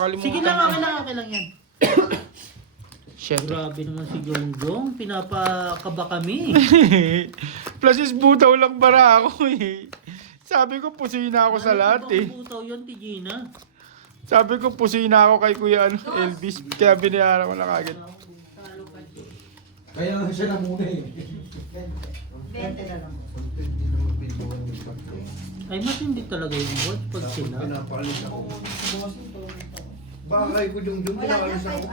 Sige lang, okay lang yan. Chef. Grabe naman si Jongjong, pinapakaba kami. Plus is butaw lang para ako eh. Sabi ko pusuin na ako sa lahat eh. Ano butaw yun, Tigina? Sabi ko pusuin na ako kay Kuya Elvis. Kaya binayaran ko na kagad. Kaya nga siya na muna eh. 20 na lang. Ay, matindi talaga yung watch pag sila. Pinapalis ako. Bakay ko yung pinapalis ako.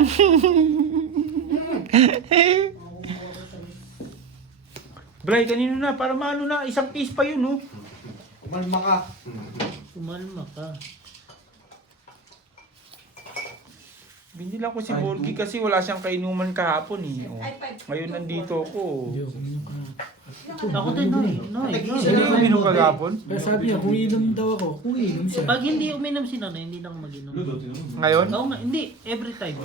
Bray, kanino na? Para maano na? Isang piece pa yun, oh. Kumalma ka. Kumalma ka. Binilang ko si Volky kasi wala siyang kainuman kahapon eh. Oh. Ngayon nandito ako. Ako din, Noy. Sino yung uminom kagapon? Kaya sabi niya, kung inom daw ako, kung inom siya. Pag hindi uminom si Nonoy, hindi na ako mag-inom. Ngayon? Oo nga, hindi. Every time.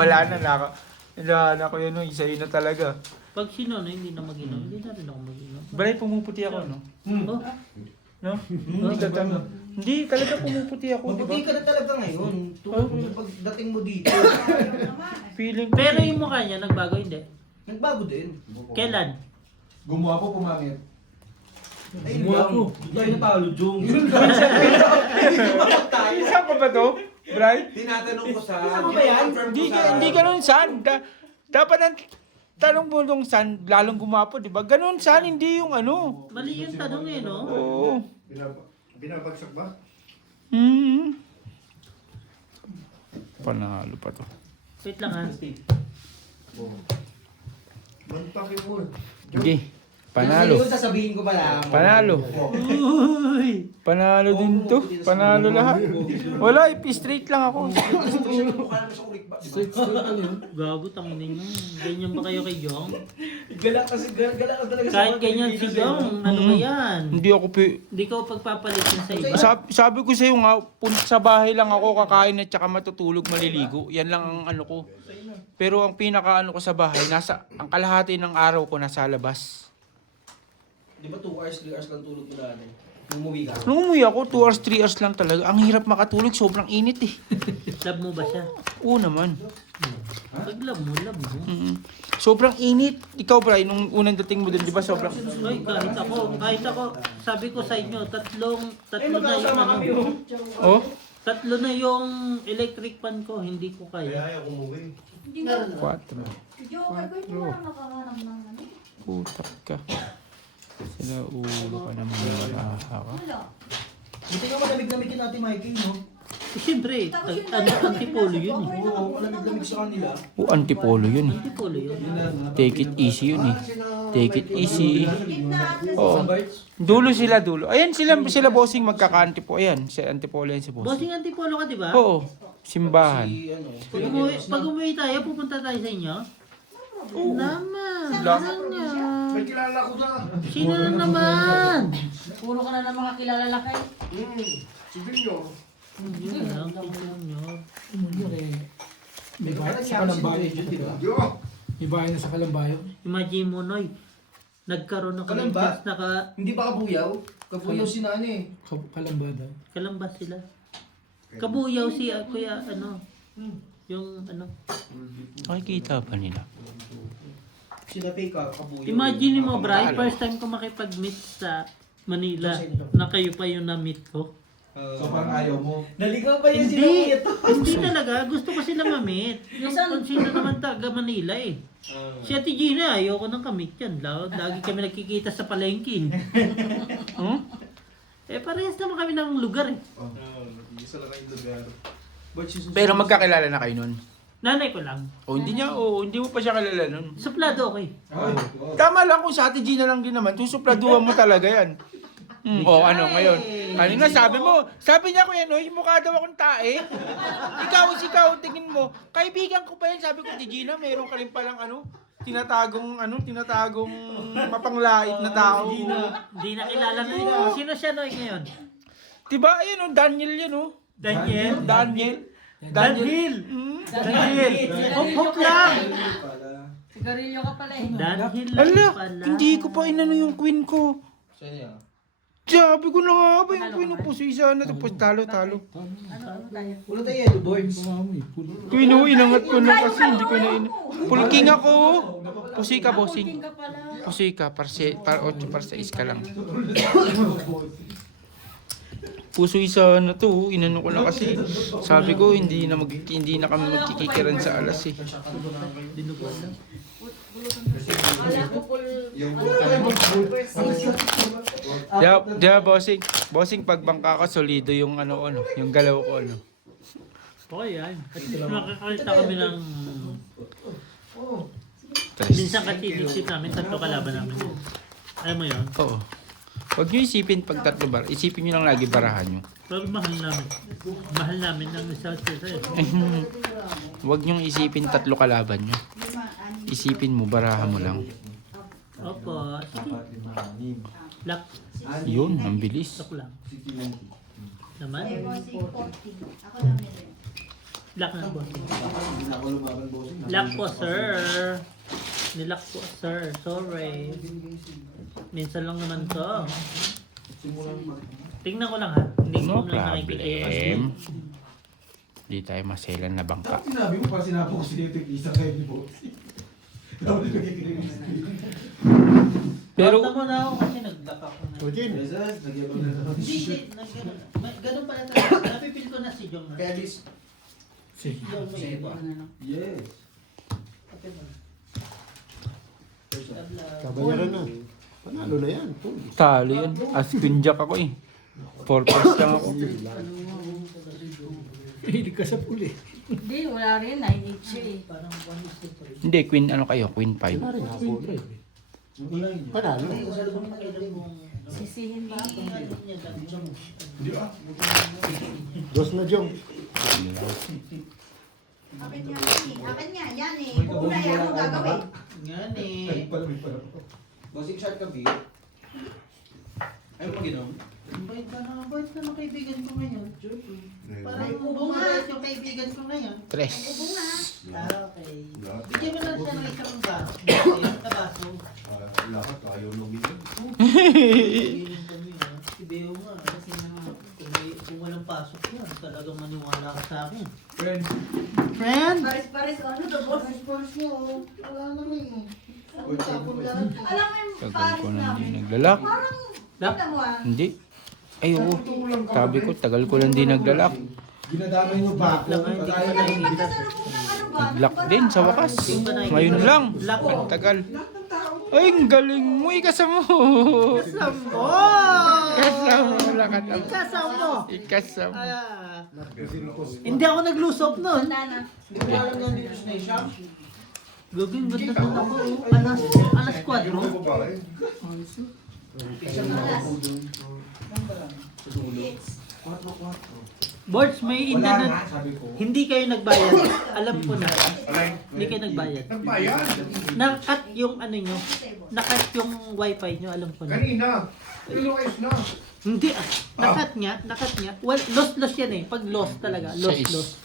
Wala na ako. Wala na ako yun, isa na talaga. Pag si Nonoy hindi na mag-inom, hindi na rin ako mag-inom. Bray, pumuputi ako, no? Oh, No? Hindi ka tama. Hindi, talaga pumuputi ako, di ba? Mabuti ka na talaga ngayon. Tuwag pagdating mo dito. Feeling pero yung mukha niya, nagbago, hindi. Nagbago din. Kailan? Gumawa po, pumangit. Ayun Gumawa lang. po. Tayo na talo, Jung. Saan ka ba to, Bray? Tinatanong ko sa... Ano ba yan? Hindi ganun saan. Dapat ang tanong mo nung saan, lalong gumapo, di ba? Ganun saan, hindi yung ano. Mali yung tanong eh, no? Oo. Binabagsak ba? Panalo pa to. Wait lang ha. Mantakin mo. Sige. Panalo. Hindi ko sasabihin ko pala. Panalo. Uy! Panalo din to. Panalo lahat. Wala, straight lang ako. Straight ano yun? Gago, tanginin nyo. Ganyan ba kayo kay Jong? Gala kasi, gala ka talaga Kahit ganyan si Jong, ano ba yan? Hindi ako Hindi ko pagpapalit yun sa iba. sabi ko sa'yo nga, sa bahay lang ako kakain at saka matutulog, maliligo. Yan lang ang ano ko. Pero ang pinaka ano ko sa bahay, ang kalahati ng araw ko nasa labas. Di ba 2 hours, 3 hours lang tulog ko dati? Umuwi ka? Nung umuwi ako, 2 hours, 3 hours lang talaga. Ang hirap makatulog, sobrang init eh. Love mo ba siya? Oo naman. Pag love mo. Sobrang init. Ikaw, Bray, nung unang dating mo din, di ba sobrang... Ay, kahit ako, sabi ko sa inyo, tatlo na yung ano, Oh? tatlo na yung electric fan ko, hindi ko kaya. Ayaw umuwi. Hindi nga. 4. Joker ko, hindi mo lang nakahanap ng ano. Putak ka. Sila ulo ka naman yung ahaka. Wala. Buti nga malamig-lamig yun Ate Mikey, no? Eh, siyempre, antipolo yun eh. Oo, malamig-lamig sa kanila. Antipolo yun eh. Antipolo yun. Take it easy yun eh. Take it easy. Gitnaan. Oo. Dulo. Ayan sila bossing magkaka-antipo. Ayan, si antipolo yan si bossing. Bossing antipolo ka, di ba? Oo. Simbahan. Si, ano, Pag umuwi tayo, pupunta tayo sa inyo? Naman. La- Ano may kilala ko na. Sino na naman? Puro ka na ng mga kilala lakay. Si Villo. Yun lang, tignan nyo. Ano yun eh. May bahay sa Kalambayo. Yo! May bahay na sa Kalambayo. Imagine mo, Noy. Nagkaroon ako ng Kalamba? chance na Hindi ba kabuyaw? Kabuyaw si Nani. Kalambada. kalambas sila. Kabuyaw si Kuya, ano, yung ano. Makikita pa nila. Sila Peka, kabuyaw. Imagine mo, Bri, first time ko makipag-meet sa Manila na kayo pa yung na-meet ko. So parang ayaw mo? Naligaw pa yun Hindi, hindi talaga. Gusto ko sila ma-meet. Yung kung sino naman taga Manila eh. Si Ate Gina, ayoko nang kamit yan. Lagi kami nagkikita sa palengkin. Eh, parehas naman kami ng lugar eh. Isa lang kayong lugar. Pero magkakilala na kayo nun. Nanay ko lang. Hindi mo pa siya kilala nun. Suplado ako eh. Tama lang kung sa Ate Gina lang din naman, susupladuhan mo talaga yan. Ano ngayon? Kanina sabi niya Kuya Noy, mukha daw akong tae. Ikaw, tingin mo, kaibigan ko pa yan, sabi ko, Ate Gina, meron ka rin palang tinatagong mapanglait na tao. Hindi na kilala na yun. Sino siya Noy ngayon? Diba, ayun Daniel yun Daniel? Daniel. Daniel! Daniel! Hop lang! Sigarilyo ka pala eh. Daniel lang Ala, pala. hindi ko pa inano yung queen ko. Saan niya? Sabi ko na nga ba yung pinupusuisa na tapos talo. Ano tayo? Wala tayo yellow boards. Queen, inangat ko na kasi hindi ko na Pulking ako. Pusi ka, bossing. King ka pala. Pusi ka, para 8, para 6 ka lang. Puso isa na to, inano ko na kasi. Sabi ko hindi na kami magkikikiran sa alas eh. Wala ko Diba, bossing? Bossing pag bangka ko solido yung yung galaw ko Okay yan. Kasi nakakita kami ng... Tres. Minsan kasi inisip namin, 3 kalaban namin. Ayaw mo yun? Oo. Huwag nyo isipin pag 3 bar. Isipin nyo lang lagi barahan nyo. Pero mahal namin. Mahal namin ng isa't isa eh. Huwag nyo isipin 3 kalaban nyo. Isipin mo, barahan mo lang. Opo. Sige. Lock. Yun, ang bilis. Lock lang. Naman. Ako lang yun. Lock na boss. Hindi na ako lumaban, bossing. Lock po sir. Nilock po sir. Sorry. Minsan lang naman to. Tingnan ko lang ha. Hindi No ko lang nakikita yung problem. Di tayo maselan na bangka. Sinabi mo, parang sinabi ko sila yung isa kayo ni boss. Dapat nakikinig. Pero, Basta mo na ako kasi nag-lock ako na. Jesus, nagyan ko na. Hindi, ganun pala talaga. Napipil ko na si Jong na. Kaya this. Si Jong may iba. Yes. Okay ba? Kabayaran na. Panalo na yan. talo yan. As Queen Jack ako eh. 4 points lang ako. Hilig ka sa puli. Hindi, wala rin. 9-8 siya eh. Parang 1-3. Hindi, Queen kayo? Queen 5. Pare, hapon. Panalo. Sisihin ba ako? Dos na Jong. Akin nga, yan eh. Kung una yan mo gagawin. Nga eh. Bossing shot ka, B. Ayaw mo mag-inom? Bait ka na, bait na ng kaibigan ko ngayon. Parang Ay, bumabait yung kaibigan ko ngayon. 3. Ubong na. Okay. Bigyan mo lang siya ng isang baso. Tabaso. Lahat ayaw lumigyan. Kaibigan kami ha. Si Beo nga. Kasi kung walang pasok yan, talagang maniwala ka sa akin. Friend. Friend! Pares-pares ano to, boss? Pares mo. Wala naman eh. Tapon lahat. Alam mo yung Tagal pares ko na hindi namin. naglalak. Parang, Lock? kita mo ah. Hindi. Ay, oo. Sabi ko, tagal ko lang di naglalak. Ginadamay mo ba ako? Pagkaya Kami pagkasalubong ng ano ba? Naglock din sa wakas. Ngayon lang. Ang tagal. Ay, ang galing mo. Ikasamo. Kasamo! Ikasamo. Lakat ang. Kasamo! Ikasamo. Hindi ako naglusop nun. Wala na. Parang nga dito sa nation. Gagawin ganda na ako. Alas 4. Boards, may internet. Hindi kayo nagbayad. Alam ko na. Hindi kayo nagbayad. Nakat yung ano nyo. Nakat yung wifi nyo. Alam ko na. Kanina. Iluwais na. Hindi ah. Nakat nga. Well, lost yan eh. Pag lost talaga. Lost.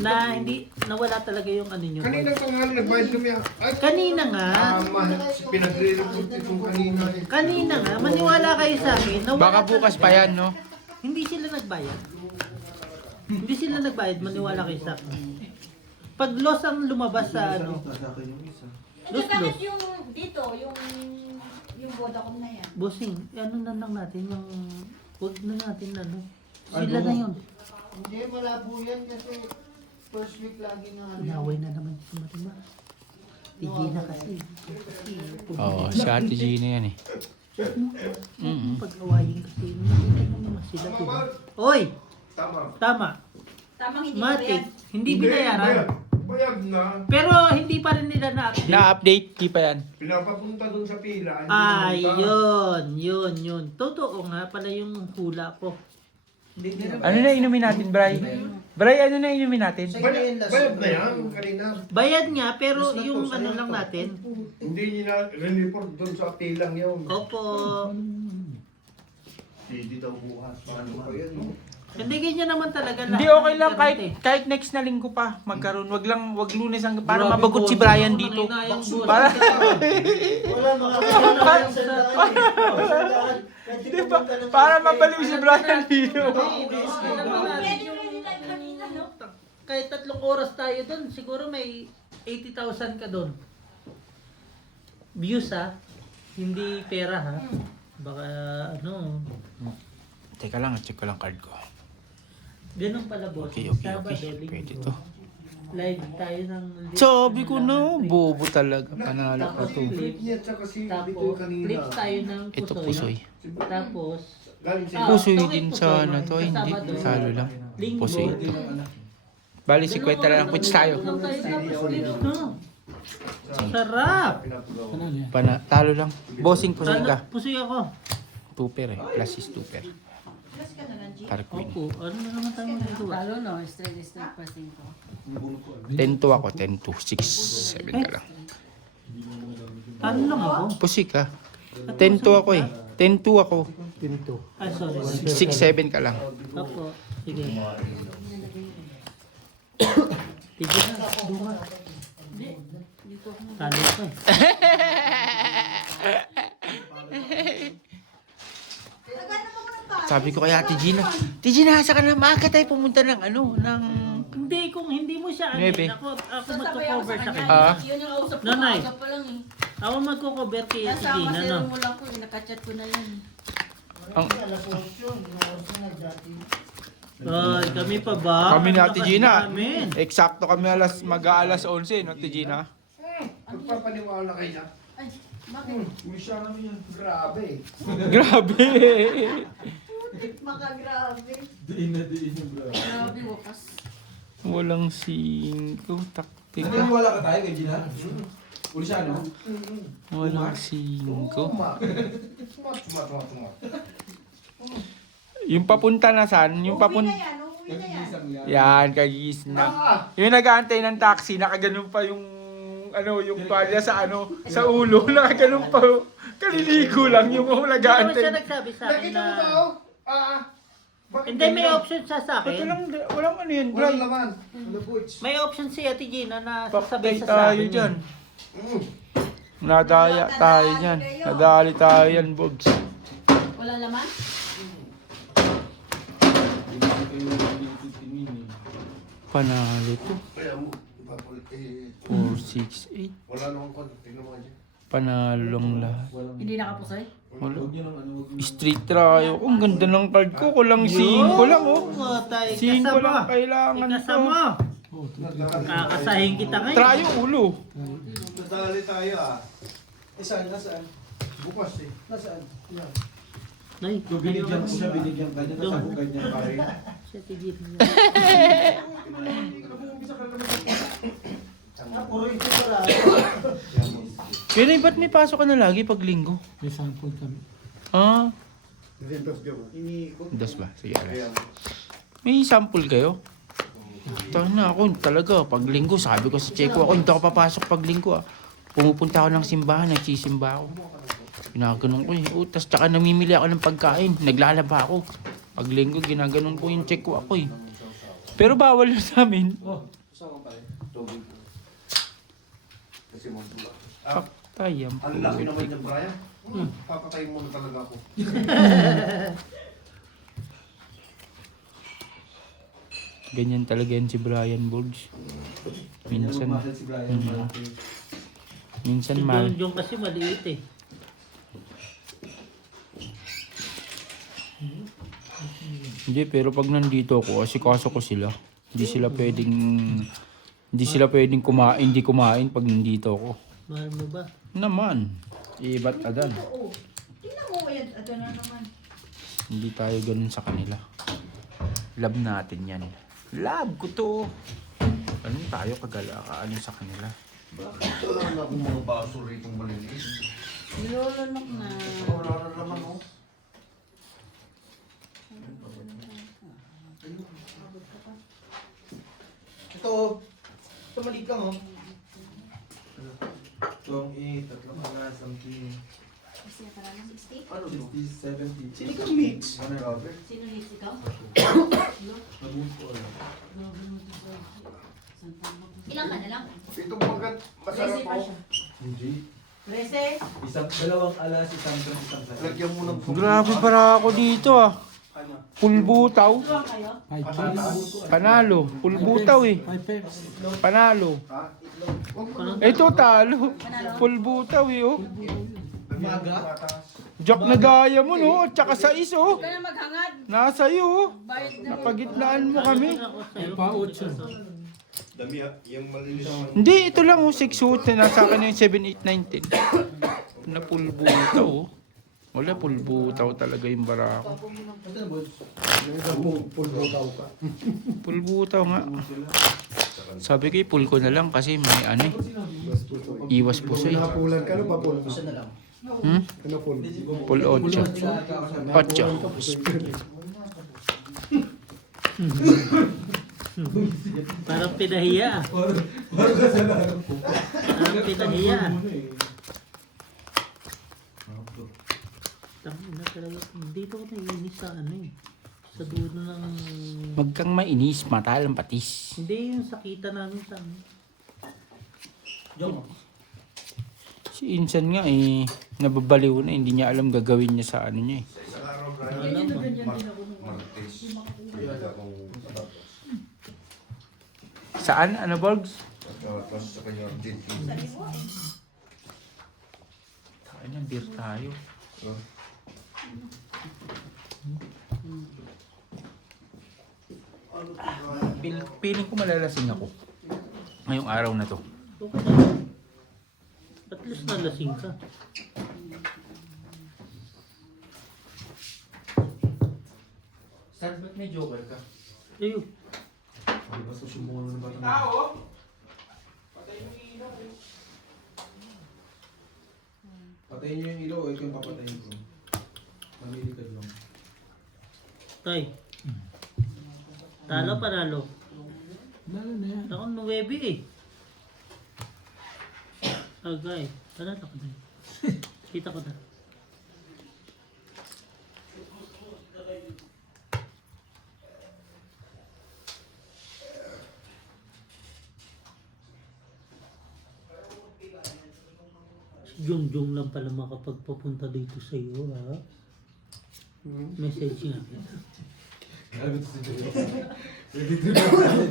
Na hindi, nawala talaga yung ano nyo. Kanina tanghali nagbayad kami. Ay, Kanina nga. pinagre-report itong kanina. Kanina nga. Maniwala kayo sa akin. Nawala Baka bukas pa yan, no? Hindi sila nagbayad. Hindi sila nagbayad, maniwala kayo sa akin. Pag loss ang lumabas sa ano, Hindi, bakit yung dito, yung Vodacom na yan? bossing, ano na lang natin yung, wag na natin ano. Sila na yun. Hindi, malabo yan kasi first week lagi na ano. Naway na naman si Marima. Tigina kasi. Oo, si Ate Gina yan eh. Pag-awayin kasi. Nakita naman sila. Diba? Oy! Tama. Tamang hindi Matik. ba yan? Hindi binayaran. Bayad na. Pero hindi pa rin nila na-update. Na-update, di pa yan. Pinapapunta dun sa pila. Ay, yun. Totoo nga pala yung hula ko. Ano na inumin natin, Bray? Bray, ano na inumin natin? Bayad na yan. Kanina. Bayad nga, pero yung ano lang natin. Hindi niya re-report dun sa pilang yun. Opo. Hindi daw bukas. Paano ba yan? Hindi ganyan naman talaga. Hindi, lahat okay ng lang. internet eh. Kahit next na linggo pa magkaroon. Wag Lunes ang... Para Grabe mabagot po, si Brian ako dito. nanginayang boss. Para... Wala mga Di ba? Para mabaliw si Brian Lino. Pwede tayo kanina, no? Kahit 3 oras tayo doon, siguro may 80,000 ka doon. Views ha, hindi pera ha. Baka ano, Teka lang, check ko lang card ko. ganun pala boss. Okay. Sabado, linggo, Pwede to. live tayo ng Sabi ko na, bobo talaga. Panalo ko to. Flip niya, tsaka si Tapos, Bitoy kanina. flip tayo ng Ito pusoy. pusoy. Tapos, Galing sa Pusoy itong din pusoy, sa ano to, hindi. Sabado, Talo lang. Linggo. Pusoy. Bali, 50 na lang puts tayo. Sarap! Talo lang. Bossing pusoy ka. Pusoy ako. Tuper eh. Plus is tuper. Plus ka na lang, G. Para queen. Opo, ano na naman tayo magagawa? Talo no, straight pa 5. 10 to ako, 10 to 6, 7 ka lang. Ano lang ako? Pusoy ka. 10 to ako eh. 10 to ako. Ah, sorry. 6, 7 ka lang. Opo. Sige. Sige na, duma. Talo ko eh. Sabi ko kay Ate Gina, Ate Gina, asa ka na? Maaga tayo pumunta ng ano, ng... Hindi, kung hindi mo siya Nuebe. ako Sasabay ako magko-cover sa sa kanya. kanya. Yun yung kausap ko, Nanay. kausap pa lang eh. Ako magko-cover kay Ate Nasama Gina, si no? mo lang ko, nakachat ko na yan. Ang, Ay, kami pa ba? Kami ni Ate Gina. Namin. eksakto kami mag-aalas 11, no, Ate Gina? Magpapaniwala kayo na. Ay, bakit? Uy, siya naman yan. Grabe. Grabe! Makagrabe. Diin na yung bro. Grabe, wakas. Walang 5, taktika. Naniniwala ka tayo kay Gina? Uli siya, no? Walang 5. Sumat. Sumat. Yung papunta na saan? Yung papunta... Uwi na yan. Nag-iisang yan. Yan, kagis na. Yung nag-aantay ng taxi, nakaganon pa yung ano, yung palya sa ano, sa ulo, nakaganon pa. Kaliligo lang yung Hindi naman siya nag-aantay. nagsabi sa akin Nakita mo na... tao? Bakit Hindi, may ganyan? option siya sa akin. Walang ano yun, Walang Bray. laman. Ano boots? May option si Ate Gina na Paktay sasabihin siya sa tayo akin. dyan. Mm. Nadaya tayo dyan. Nadali tayo yan, Bogs. Wala laman? Panalo to. Kaya mo, ipapalit 4, 6, 8. wala namang kon. Tingnan mo nga dyan. Panalo lang lahat. Hindi nakapusoy? Wala. Huwag yun ang ano, huwag yun. Street try. Oh, ang ganda ng card ko. Kulang 5 lang, oh. Tayo 5 lang kailangan to. Ikasama. Kakasahin kita ngayon. Try yung ulo. Nadali tayo ah. Saan? Nasaan? Bukas eh. Nasaan? Yan. Nay, So, binigyan ko siya, binigyan ka niya, tapos abukay niya pare. Si Ate Gina. Puro ito pala. Pero ba't may pasok ka na lagi pag linggo? May sample kami. Ah, Ventos ka ba? Iniikot. dos ba? Sige, Kaya alas. May sample kayo? Tahan na ako talaga. Pag linggo, sabi ko sa Checo ako, hindi ako papasok pag linggo ah. Pumupunta ako ng simbahan, nagsisimba ako. Ginaganon ko eh. Tapos tsaka namimili ako ng pagkain. Naglalaba ako. Pag linggo, ginaganon ko yung Checo ako eh. Pero bawal yun sa amin. Saan ka pare? tubig. Kasi mo diba? Paktay ang Ang laki naman putik. niya, Brian. Papatayin mo na talaga ako. Ganyan talaga yan si Brian Bulge. Minsan, si Brian. minsan Si mal. John kasi maliit eh. Hindi, pero pag nandito ako, asikaso ko sila. Hindi sila pwedeng kumain pag nandito ako. Mahal mo ba? Naman. Iba't adan. Oo. Tingnan mo yan. Ito na naman. Hindi tayo ganun sa kanila. Love natin yan. Love ko to. Ganun tayo kagala sa kanila. Bakit wala na akong mga baso rito maliliit? Nilolonok na. Wala na naman oh. Ito, ito maliit lang oh. Itong 8, tatlong mga something. Kasi para na 60. Ano to? 60, 70. Sinigang mix. Grabe. Sino hits ikaw? Mag-move on. Ilang ka na lang? Ito bagat masarap Lazy pa oh. siya. Hindi. 13. Dalawang alas, isang drink, isang sabi. Lagyan mo ng Grabe para ako dito ah. Pulbutaw. Tuwa kayo? Panalo. Pulbutaw eh. Panalo. Ito talo. Pulbutaw eh oh. Jack na diamond oh. At saka sa oh. Kaya maghangad. Nasa iyo oh. Bayad na. Napagitnaan mo kami. dami ha. Yung malinis yung... Hindi, ito lang oh. 6 suit. Nasa akin na yung 7, 8, 9, 10. Na pulbutaw oh. Wala, pulbutaw talaga yung barako. Pulbutaw nga. Sabi ko, pull ko na lang kasi may ano eh. Iwas po siya eh. Nakapulan ka, ano pa pul? Isa na lang. Ano pul? Pull 8. 8. Parang pinahiya. Parang pinahiya. Tangina talaga. Dito ko naiinis sa ano eh. Sa dulo ng... Wag kang mainis, mata lang patis. Hindi yung sakita namin sa ano. Si Insan nga eh, nababaliw na, hindi niya alam gagawin niya sa ano niya eh. Isang araw, Brian. Martes. Pinag akong sapatos. Saan? Ano, Borgs? Tapos sa kanya, JT. Kain na, beer tayo. Feeling ko malalasing ako. Ngayong araw na to. Okay lang. At least nalasing ka. Saan ba't may joker ka? Ayun. Tao? Patay mo ilaw eh. Patayin niyo yung ilaw, ito yung papatayin ko. Mamili ka lang. Tay. Talo panalo. Ako 9 eh. Agay. Panalo ko na. Kita ko na. Jong lang pala makapagpapunta dito sa iyo, ha? Message nga. Grabe ito si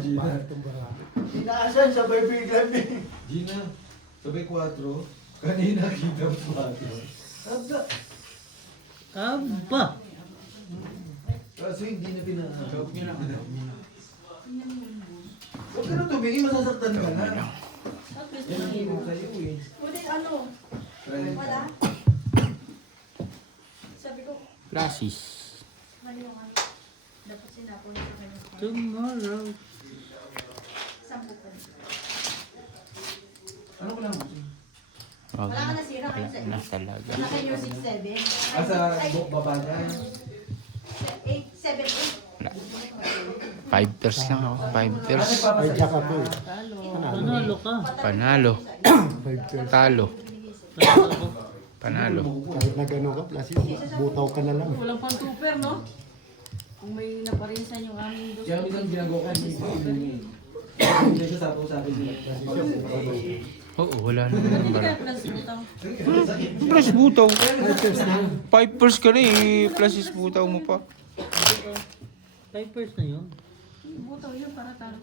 Gina. Inaasan sa bibigyan eh. Gina, sabay 4. Kanina kita 4. Aba! Kaso hindi na pinahagap. Huwag ka na tumingin, masasaktan ka na. Yan ang imo sa'yo eh. Kunin ano? Wala. Sabi ko, Klasis. mali yung ano. Dapat sinapon ko kayo. Tomorrow. Sampo pa. Ano ko lang? Wag Wala ka nasira kayo sa na talaga. Wala kayo 6-7. Sa baba niya. 8-7-8. 5 pairs lang ako. 5 pairs. Ay, tsaka po eh. Panalo ka. Panalo. Talo. Panalo ko. Panalo. Kahit na gano'n ka, plasis, butaw ka na lang. Walang pang-super, no? Kung may naparinsan yung aming dos. Kaya minsan ginagawa ko hindi ko ibigay. Hindi siya sa akin. Oo, wala naman Hindi bara. kaya plus butaw. Plus butaw. 5 pairs ka na eh. Plus butaw mo pa. 5 na yun. Butaw yun para talo.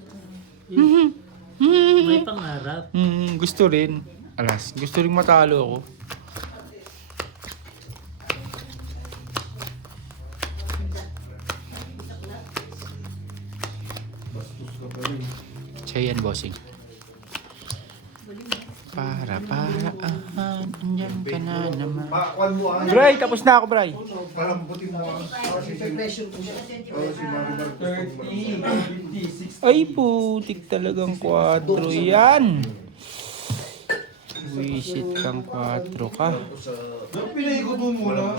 May pangarap. Gusto rin. Alas, gusto rin matalo ako. Siya yan, bossing. Para, andyan ka na naman. Pakuan mo ang... Bray, tapos na ako, Bray. Palambutin mo ang... Pressure ko siya. Si Maribel. 30, 50, 60. Ay, putik talagang 4 yan. Wisit kang 4 ka. Pinaikot mo muna.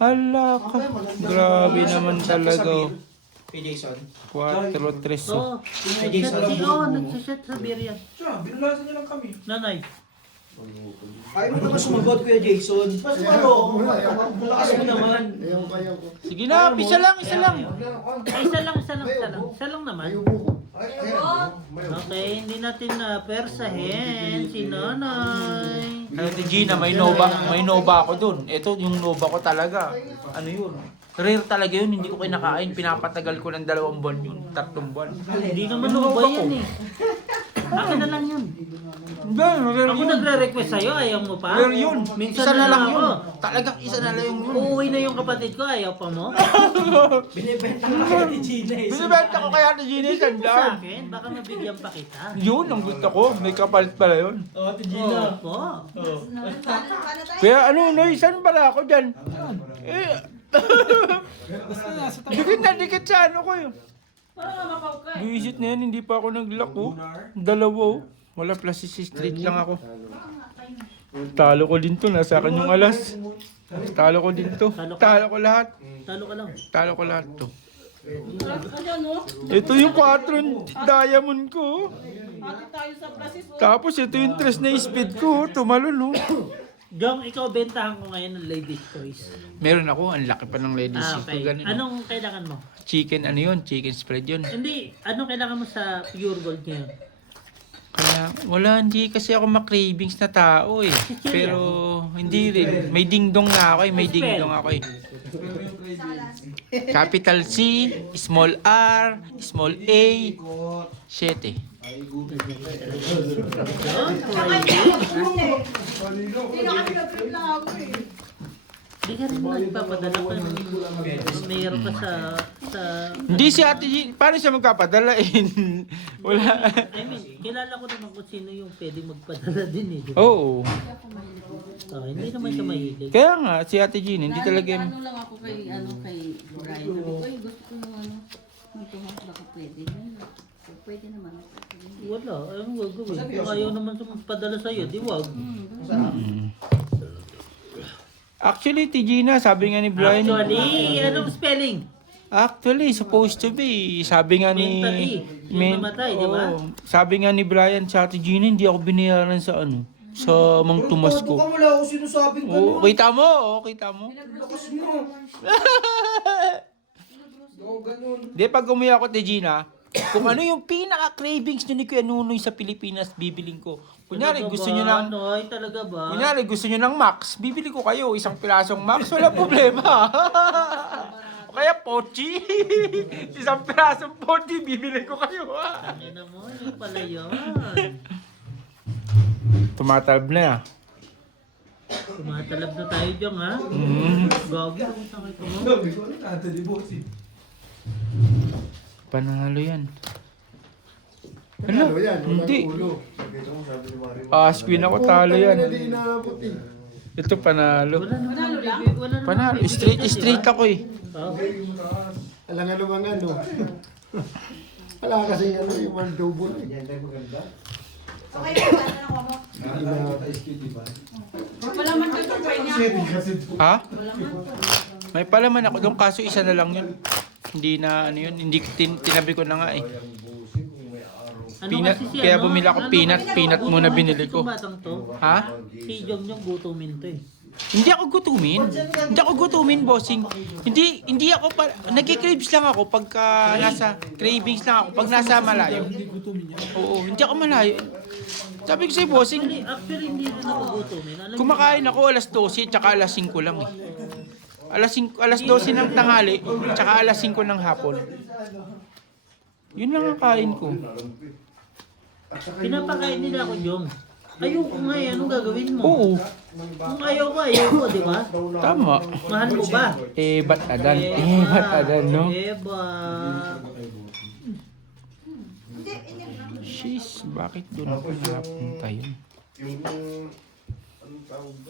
Hala ka. Grabe naman talaga. Kay Jason. 4, 3, Oo. Nagsashot sa beer yan. Siya, binulasan niya lang kami. Nanay. Ayaw mo naman sumagot, Kuya Jason. Mas ano, malakas mo naman. Ayaw ko. Sige na, isa lang. Ay, isa lang naman. Ayubo ko. Okay, hindi natin na persahin si Nanay. Ano ti Gina, may Nova ako dun. Ito yung Nova ko talaga. Ano yun? Rare talaga yun, hindi ko kinakain. Pinapatagal ko ng 2 buwan yun, 3 buwan. Hindi naman Nova yan eh. Akin na lang yun. Hindi, rare Ako yun. nagre-request sa'yo, ayaw mo pa? Rare yun. Minsan Isa na lang ako. yun. Talagang isa na lang yun. Uuwi na yung kapatid ko, ayaw pa mo? Binibenta ko kaya ni Gina eh. Binibenta ko kaya ni Gina Bigyan mo sa sandaan. akin, baka mabigyan pa kita. Yun, ang gusto ko. May kapalit pala yun. Oo, Ate Gina. Opo. Paano tayo? Kaya ano, Noy, saan pala ako dyan? Eh, dikit na dikit sa ano ko yun. Parang nga mapaw ka eh. Visit na yan, hindi pa ako naglako. 2. Wala, plus street lang ako. Talo ko din to, nasa akin yung alas. Talo ko din to. Talo ko lahat. Talo ka lang. Talo ko lahat to. Ano, no? Ito yung 4 diamond ko. Hati tayo sa plasis. Tapos ito yung 3 na speed ko. Tumalon, no? Jong, ikaw bentahan ko ngayon ng ladies choice. Meron ako, ang laki pa ng ladies. Okay. Ganun. Anong kailangan mo? Chicken, ano yun? Chicken spread yun. Hindi, anong kailangan mo sa pure gold ngayon? Kaya, wala, hindi kasi ako makravings na tao eh. Pero, hindi rin. May dingdong na ako eh. May dingdong ako eh. Capital C, small R, small A, 7. Hindi na kami nag-trip lang ako eh. Hindi ka rin nagpapadala pa ng mayroon ka sa... Hindi si Ate G, paano siya magpapadala eh? Wala. I mean, kilala ko naman kung sino yung pwede magpadala din eh. Di ba? Oo. So, hindi naman siya mahilig. Kaya nga, si Ate Jean, hindi talaga yung... Ano lang ako kay Brian. Sabi ko, ay gusto ko nung magtumas baka pwede. Pwede naman. Wala, anong gagawin? Kung ayaw naman padala sa'yo, di wag. Actually, Tijina, sabi nga ni Brian... Actually, anong spelling? Actually, supposed to be. Sabi nga ni... Mentally. Yung namatay, di ba? Oo. Sabi nga ni Brian sa Ate Gina, hindi ako binayaran sa ano, sa Mang Tomas ko. Baka wala ako sinasabing Oo, gano'n. kita mo, kita mo. Lakas nyo. Oo, ganun. Di, pag umuwi ako, Tijina, kung ano yung pinaka-cravings nyo ni Kuya Nunoy sa Pilipinas, bibiling ko. Kunyari, Talaga gusto ba? nyo ng... Noy, talaga ba? Kunyari, gusto nyo ng Max, bibili ko kayo. 1 pirasong Max, wala problema. O kaya Pochi. 1 pirasong Pochi, bibili ko kayo. Ano na mo, yung pala yun. Tumatalab na yan. Tumatalab na tayo dyan, ha? Gagi, kung saan kayo mo? Sabi ko, ano tata ni Bossy? Panalo yan. Ano yan? Hindi. Ulo. Aspin ako, talo yan. Hindi na puti. Ito panalo. Wala naman. Wala naman. Panalo, straight ako eh. Oh. Alang ano bang ano? Wala kasing ano yung one double. So kayo, ano na ako mo? Malaman ka ito, kaya niya. Ha? May palaman ako doon, kaso isa na lang yun. Hindi na ano yun, hindi tinabi ko na nga eh. Ano Peanut, kasi si kaya ano? bumili ako peanut muna binili ko. Itong batang to, Ha? si Jong Jong gutumin to eh. Hindi ako gutumin. Hindi ako gutumin, bossing. Hindi ako pa nagki-craves lang ako pagka nasa cravings lang ako pag nasa malayo. Oo, hindi ako malayo. Sabi ko sa'yo, bossing, Actually, hindi rin ako gutumin. Alam kumakain ako alas 12 tsaka alas 5 lang eh. Alas 12 ng tanghali tsaka alas 5 ng hapon. Yun lang ang kain ko. pinapakain nila ako, Jong. Ayoko nga eh, anong gagawin mo? Oo, Kung ayaw ko, di ba? tama. Mahal mo ba? Ba't adan? Ba't adan, no? Eba. Sheesh, bakit doon ako napunta yun?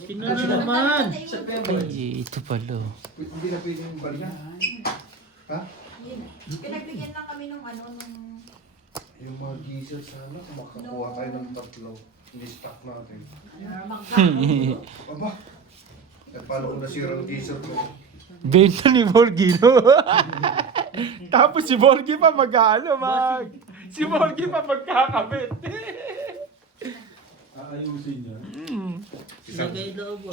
Sino na naman? Ay, ito pala. Hindi na pwedeng balikan. Ha? Pinagbigyan lang kami nung ano, nung... Yung mga diesel sana, kung makakuha tayo ng 3, ni-stock natin. Aba, at paano kung nasira ang diesel ko? Benta ni Borgino. Tapos si Borgi pa si Borgi pa magkakabit. Aayusin niya. Lagay loob o...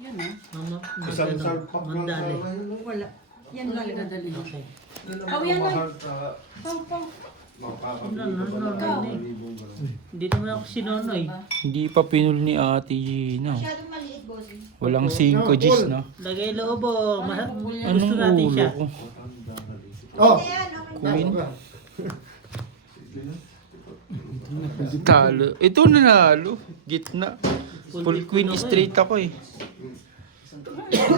Yan ah. Mama, Isang salpak lang mandali. sana yun. Wala. Yan lang. Dadali. Okay. Kawiyan na. Mahal sa... Pang. Hindi naman ako sinonoy. Hindi pa pinul ni Ate Gina. Masyadong maliit, bossing. Walang 5 G's, no? Lagay lobo. Gusto Anong natin ulo siya. ko? Oh, Ayan, okay. Queen? ba? Talo. Ito nanalo. Gitna. Full queen straight ako eh.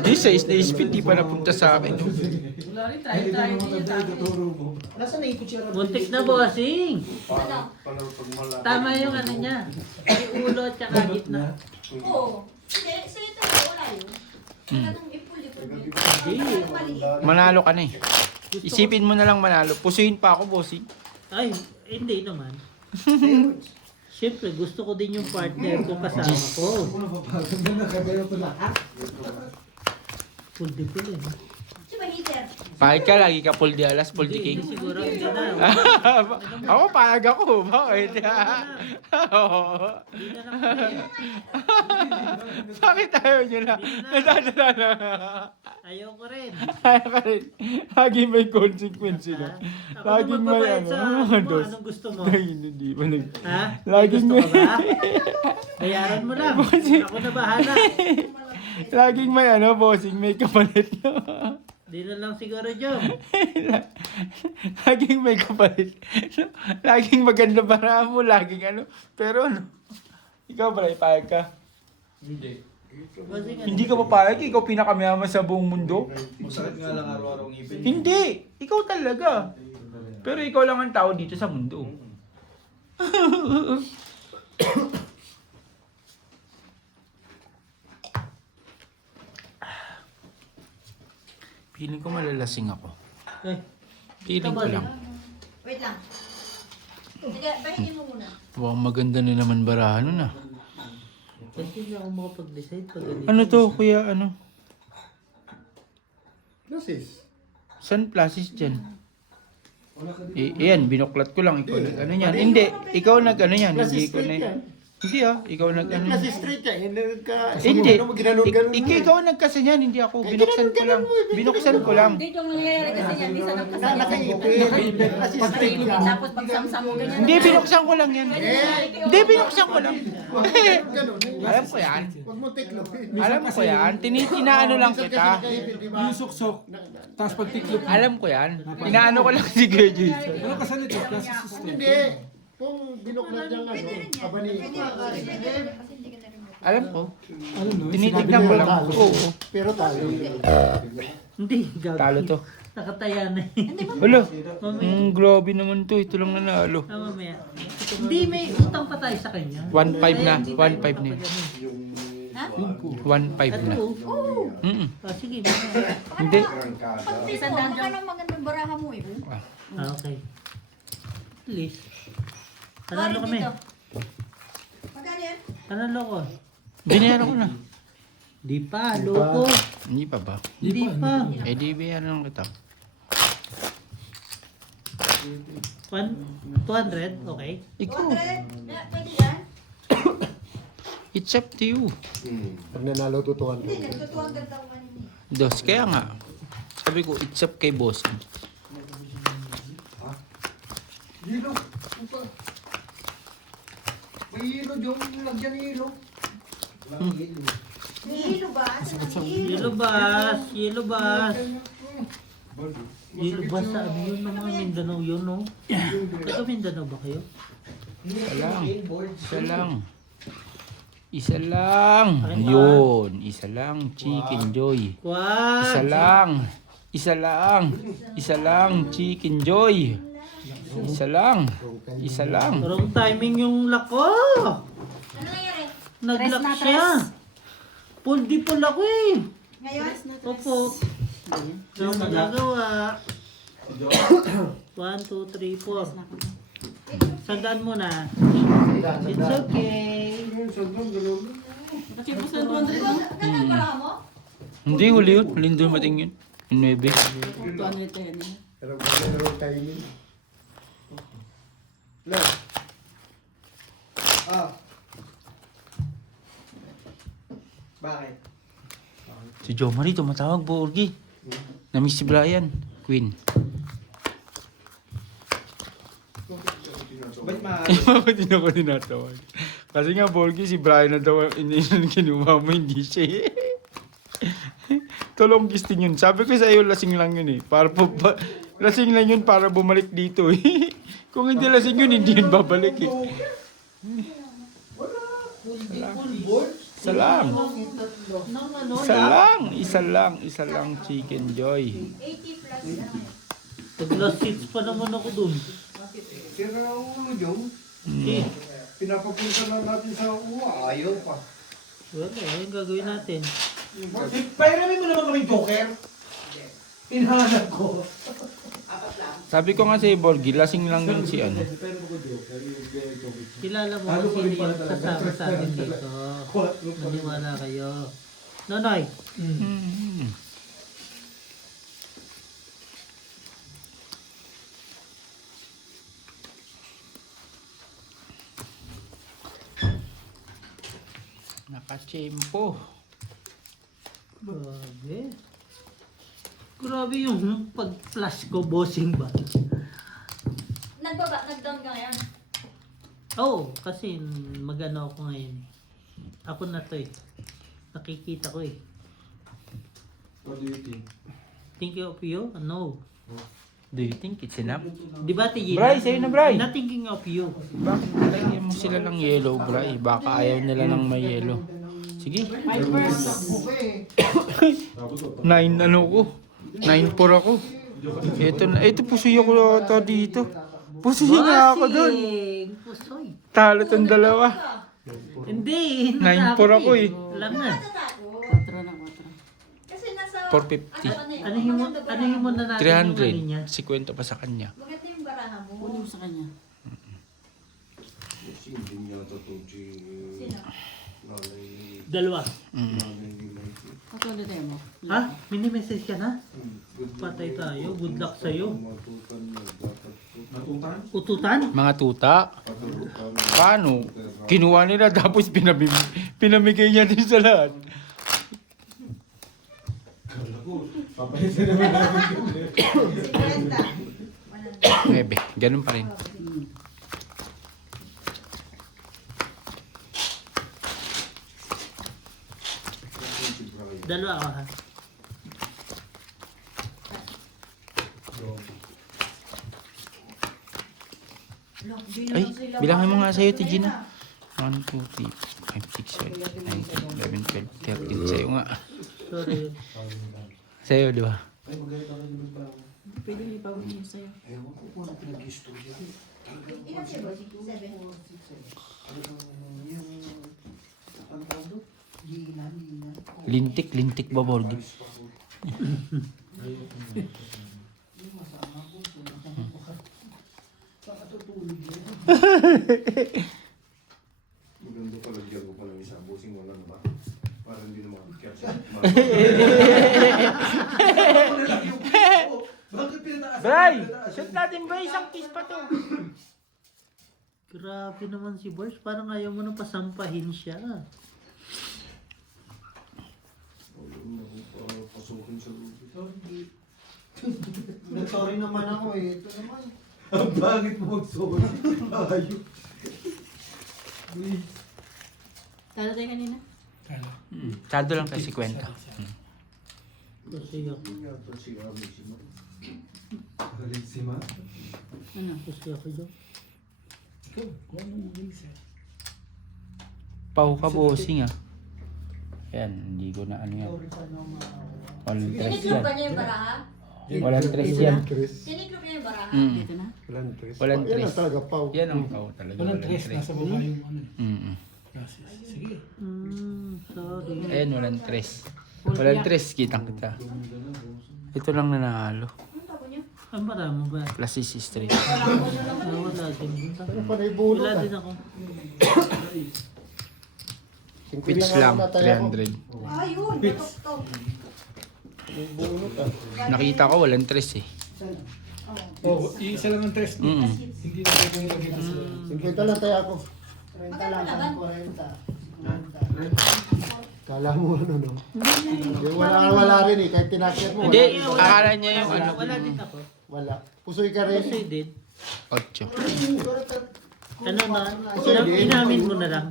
Di sa speed, di pa napunta sa akin. No? Wala rin, try din yung dati. Nasaan na ikot siya? Muntik na bossing. Ano? Tama yung ano niya. Yung ulo at saka gitna. Oo. Hindi, sa ito, wala yun. Talagang ipul-ipul dito. Hindi. Maliit. Manalo ka na eh. Isipin mo na lang manalo. Pusuin pa ako, bossing. Ay, hindi naman. Siyempre, gusto ko din yung partner ko kasama ko. Full di full eh. Si Mahiter. Pahit ka, lagi ka full di alas, full di Hindi, king. siguro hindi na. Ako, payag ako. Bakit? Hindi na lang kami. Bakit ayaw nyo na? Nadadala na. Ayaw ko rin. Ayaw ka rin. Lagi may consequence na. Ako Laging na may magbabayad ano. sa Mga ano, dos. anong gusto mo? Ay, hindi pa nag... Ha? Laging May gusto may... ka ba? Bayaran mo lang. Ako na bahala. Laging may ano, bossing, may kapalit na. Di na lang siguro, Jom. Laging may kapalit. Laging maganda para mo, laging ano. Pero ano, ikaw ba, ipayag ka? Kasi nga, Hindi ka papayag, ikaw pinakamayaman sa buong mundo? Masakit nga lang araw-araw ang ngipin. Hindi, ikaw talaga. Pero ikaw lang ang tao dito sa mundo. Feeling ko malalasing ako. eh, Feeling ko lang. Wait lang. Sige, bahitin mo muna. Mukhang maganda na naman barahan nun ah. kasi hindi ako makapag-decide pag ganito. Ano to, kuya, ano? Nasis. San plasis dyan? Iyan, binuklat ko lang. Ikaw nag ano yan. Hindi, ikaw nag ano yan. Hindi Nasis ko na straight yan. Hindi ikaw nag ano. Nasis straight yan. Hindi. Ginanon-ganon mo. Ikaw nagkasa yan, hindi ako. Binuksan ko lang. Binuksan ko lang. Dito ang nangyayari kasi yan, minsan ang kasi Nakaipin. Nasis straight yan. tapos pag samsam mo ganyan. Hindi, binuksan ko lang yan. Hindi, binuksan ko lang. Ganun. Alam ko yan. Huwag mo tiklopin. Alam ko yan. Tinaano lang kita. Yung suksok, tapos pag tiklop, Alam ko yan. Inaano ko lang si Kuya Jason. ano ka sa nito? Classic system. Hindi. Kung binuklat niyang ano, abani. Alam ko. Ano no? Tinitignan ko lang. Oo. Pero talo. Hindi, gagawin. Talo to. Nakataya na eh. Wala. Grabe naman to. Ito lang nanalo. Ah, mamaya. Hindi, may utang pa tayo sa kanya. 1-5 na. 1-5 na yun. Ha? 1-5 na. Oo. Ah, sige. mamaya. Hindi. Pag-isang ka ng magandang baraha mo eh. Ah, okay. Please. Panalo kami. Magkano yan? Panalo ko. Binayaran ko na. Di pa, loko. Hindi pa ba? Hindi pa. Eh di bayaran kita. 200, okay. Ikaw. 200? Pwede yan? It's up to you. Pag nanalo, tutuan ko. Hindi, nagto-200 daw kanina. Dos. Kaya nga. Sabi ko, it's up kay boss. Hilo. May hilo, Jom. Lagyan ng hilo. Hilo ba? Yellow bus, yellow bus. Yellow bus sa ano yun, ng mga Mindanao yun, no? Taga Mindanao ba kayo? Isa lang. Isa lang. Isa lang. Yun. Isa lang. Chicken Joy. Wow! Isa lang. Isa lang. Isa lang. Chicken Joy. Isa lang. Isa lang. Wrong timing yung lako. Ano nangyari? Nag-lock siya. Full di full ako eh. Ngayon? Opo. So, magagawa. 1, 2, 3, 4. Sandaan mo na. It's okay. Kasi po sa 200 lang. Ganda ang baraha mo? Hindi, huli yun. Huling dumating yun. Yung 9. 200 yan eh. Pero meron timing. Na. Ah. Bakit? Si Jo Marie, tumatawag po, Orgi. Namiss si Brian. Queen. Ba't ma... Bakit hindi ako tinatawag? Kasi nga, Borgie, si Brian na daw kinuha mo, hindi siya eh. Tulong gisting yun. Sabi ko sa'yo, lasing lang yun eh. Lasing lang yun para bumalik dito eh. Kung hindi lasing yun, hindi yun babalik eh. Isa lang. Isa lang Chicken Joy. 80 plus lang. Tag-last seats pa naman ako dun. Sira ang ulo yung Eh, pinapapunta na natin sa uwa. Ayaw pa. wala, yung gagawin natin. Pairamin mo naman kaming joker. Hinahanap ko. Sabi ko nga si Borgie, lasing lang yun si ano. Kilala mo kung sino yung sasama sa atin dito. Maniwala kayo. Nonoy, Nakachempo. grabe. Grabe yung pag-flash ko, bossing ba? Nag-down ka ngayon. Oo, kasi magano ako ngayon. Ako na to eh. Nakikita ko eh. What do you think? Think of you? No. Do you think it's enough? Di ba, Tigina? Bray, sa'yo na, Bray. Not thinking of you. Bakit lagyan mo sila ng yellow, Bray? Baka ayaw nila ng may yellow. Sige. 9 ano ko. 9-4 ako. Ito pusoy ako ata dito. Pusoy nga ako doon. Bossing! Pusoy. Talo tong dalawa. Hindi. 9-4 ako eh. Alam na. Natatakot. 4 na 4. Kasi nasa... 450. Anuhin mo na natin yung ano niya. 300. 50 pa sa kanya. Maganda yung baraha mo. Kunin mo sa kanya. Hindi niya totoo si Sino? nanay. Dalawa. Nanay ni Mikey. Patuloy tayo mo. Ha? Mini-message ka na? Good luck. Patay tayo. Good luck sa'yo. Matutan niya. Dapat Natutan? Ututan? Mga tuta. patututan. Paano? Kinuha nila tapos pinamigay niya din sa lahat. Kala ko, papalitan naman namin yung Bebe, ganun pa rin. Dalawa ako ha. Ay, bilangin mo nga sa'yo, Tijina. 1, 2, 3, 5, 6, 7, 8, 9, 10, 11, 12, 13. Sa'yo nga. Sorry. Sa'yo, di ba? Pwede mo ipawag niyo sa'yo. Ilan siya ba? 7? Lintik ba, Borgie? Maganda pa, lagyan ko pa ng isa. Busing wala na ba? Para hindi na makakikya. Bakit pinataas? Bray! Shoot natin, Bray! Isang kiss pa to. Grabe naman si Boys. Parang ayaw mo nang pasampahin siya. Pasukin sa loob. Sorry naman ako eh. Ito naman. Ang bangit mo mag-sorry. Ayun. Talo tayo kanina? Saldo lang kasi kwenta. Kasi ako. Yata si Abi si Ma. Galing si Ma. Ano? Kasi ako dyan. Pau ka, bossing ah. Yan, hindi ko na ano yan. Walang tres Tiniklop yan. ba niya yung baraha? Walang tres yan. Tiniklop niya yung baraha? Dito na? Walang tres. Walang Yan tres. ang talaga, Pau. Yan ang pau talaga. Walang tres. Nasa baba yung ano. Sige. Sorry. Ayan, walang tres. Walang tres, kitang kita. Ito lang nanalo. Ano tapo niya? Ang para mo ba? Plus is straight. Wala din. Ano pa na ibulot Wala ah. din ako. Pitch lang, 300. Ayun, batok-tok. Ibulot ah. Nakita ko, walang tres eh. Oh, isa lang ang test. Mm. Hindi na tayo kung lagay sa 50 lang tayo ako. Magkano laban? Kala mo ano no? Wala rin eh. Kahit tinakyat mo. Hindi, Wala. akala niya yung ano. Wala din ako. Wala. Pusoy ka rin. Kasi din. 8. Ano na? Inamin mo na lang.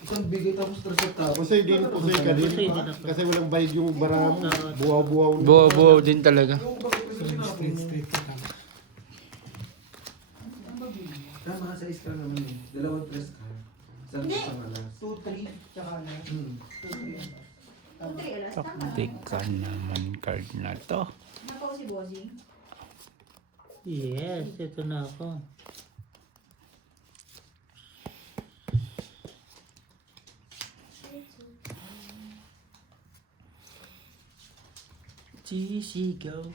Isang bigay tapos trasat tapos. Pusay din, pusay ka din. Pusay din ako. Kasi walang bayad yung bara mo. Buwaw-buwaw. Buo din talaga. Tama, sa iska naman eh. Dalawang tres ka. Isang Hindi. isang alas. 2-3, tsaka na. Kung 3 alas, tama. Teka naman card na to. Napaw si Bossing. Yes, ito na ako. Sisigaw.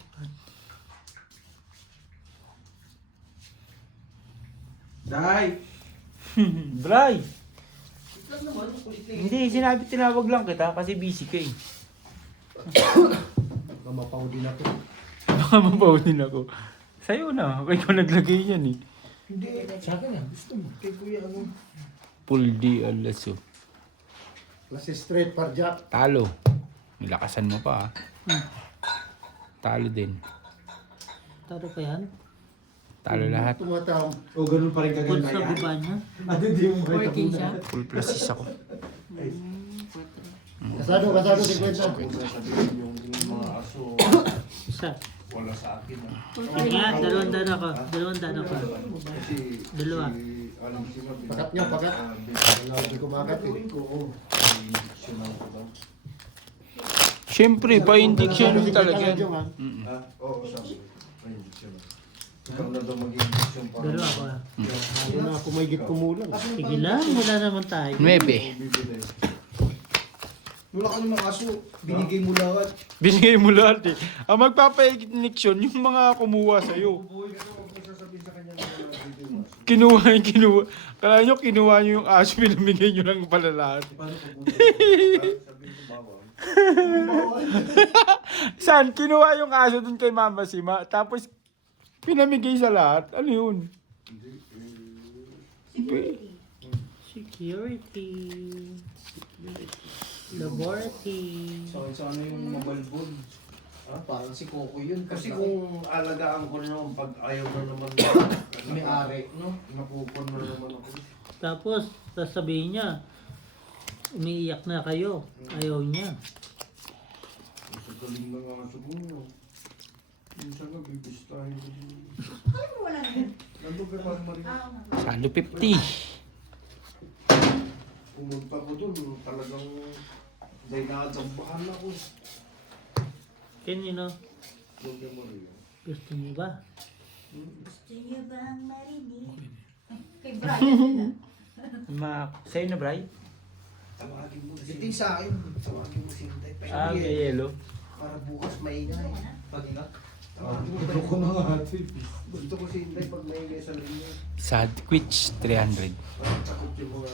Dai! Bray! Hindi, sinabi tinawag lang kita kasi busy ka eh. Mamapaw din ako. Baka mabaw din ako. Sa'yo na, ikaw naglagay yan eh. Hindi, sa akin na. Gusto mo. Kay Kuya ano. Full D alaso. Plus straight par jack. Talo. Nilakasan mo pa ah. Talo din. Taro pa yan? Talo lahat. Tumatawag. O, ganun pa rin Kung kaganda sa yan. baba niya. At hindi mo ba Working siya? Full plus 6 ako. Kasado, 50. Yung mga aso, Isa. wala sa akin. Yun nga, dalawang daan ako. Kasi Dalawa. alam sinabi. Pakat niya, pakat. Wala hindi kumakat eh. Siyempre, pa-indiction talaga yan. Oo, sabi. Ay, hindi siya. Ikaw na daw mag-indiction para. Dalawa ako. Hindi na ako may git kumulang. Sige lang, wala naman tayo. 9. Bibili. Wala ka namang aso. Binigay mo lahat. Binigay mo lahat eh. Ang magpapa-indiction, yung mga kumuha sa'yo. Kinuha. Kala nyo, kinuha nyo yung aso, pinamigay nyo lang pala lahat. Sabi ko bawal. Saan? Kinuha yung aso dun kay Mama Sima, tapos pinamigay sa lahat. Ano yun? Security. Laboratory. Sa ano yung mabalbon. Parang si Coco yun. Kasi kung alagaan ko naman pag ayaw na naman may-ari, no? napupon na naman ako. Tapos, sasabihin niya, umiiyak na kayo. Ayaw niya. Sa galing na nga sa bunyo. Minsan nga bibistahin ko. Kaya mo wala na yun. Nandun ka pa Maria. Ah, oo nga. Salo 50. Pumunta ko dun, talagang dahil nakatsambahan ako. Kanino? Doon kay Maria. Gusto niyo ba? Gusto niyo bang marinig? Kay Brian yun Sa'yo na, Bray? Tawagin mo Dating sa akin. Tawagin mo si Hintay. May yellow. Para bukas maingay. Pag-ingat. Ito ko na nga ito. Gusto ko si Inday pag may sa linya. Sad Quitch 300. Parang takot yung mga,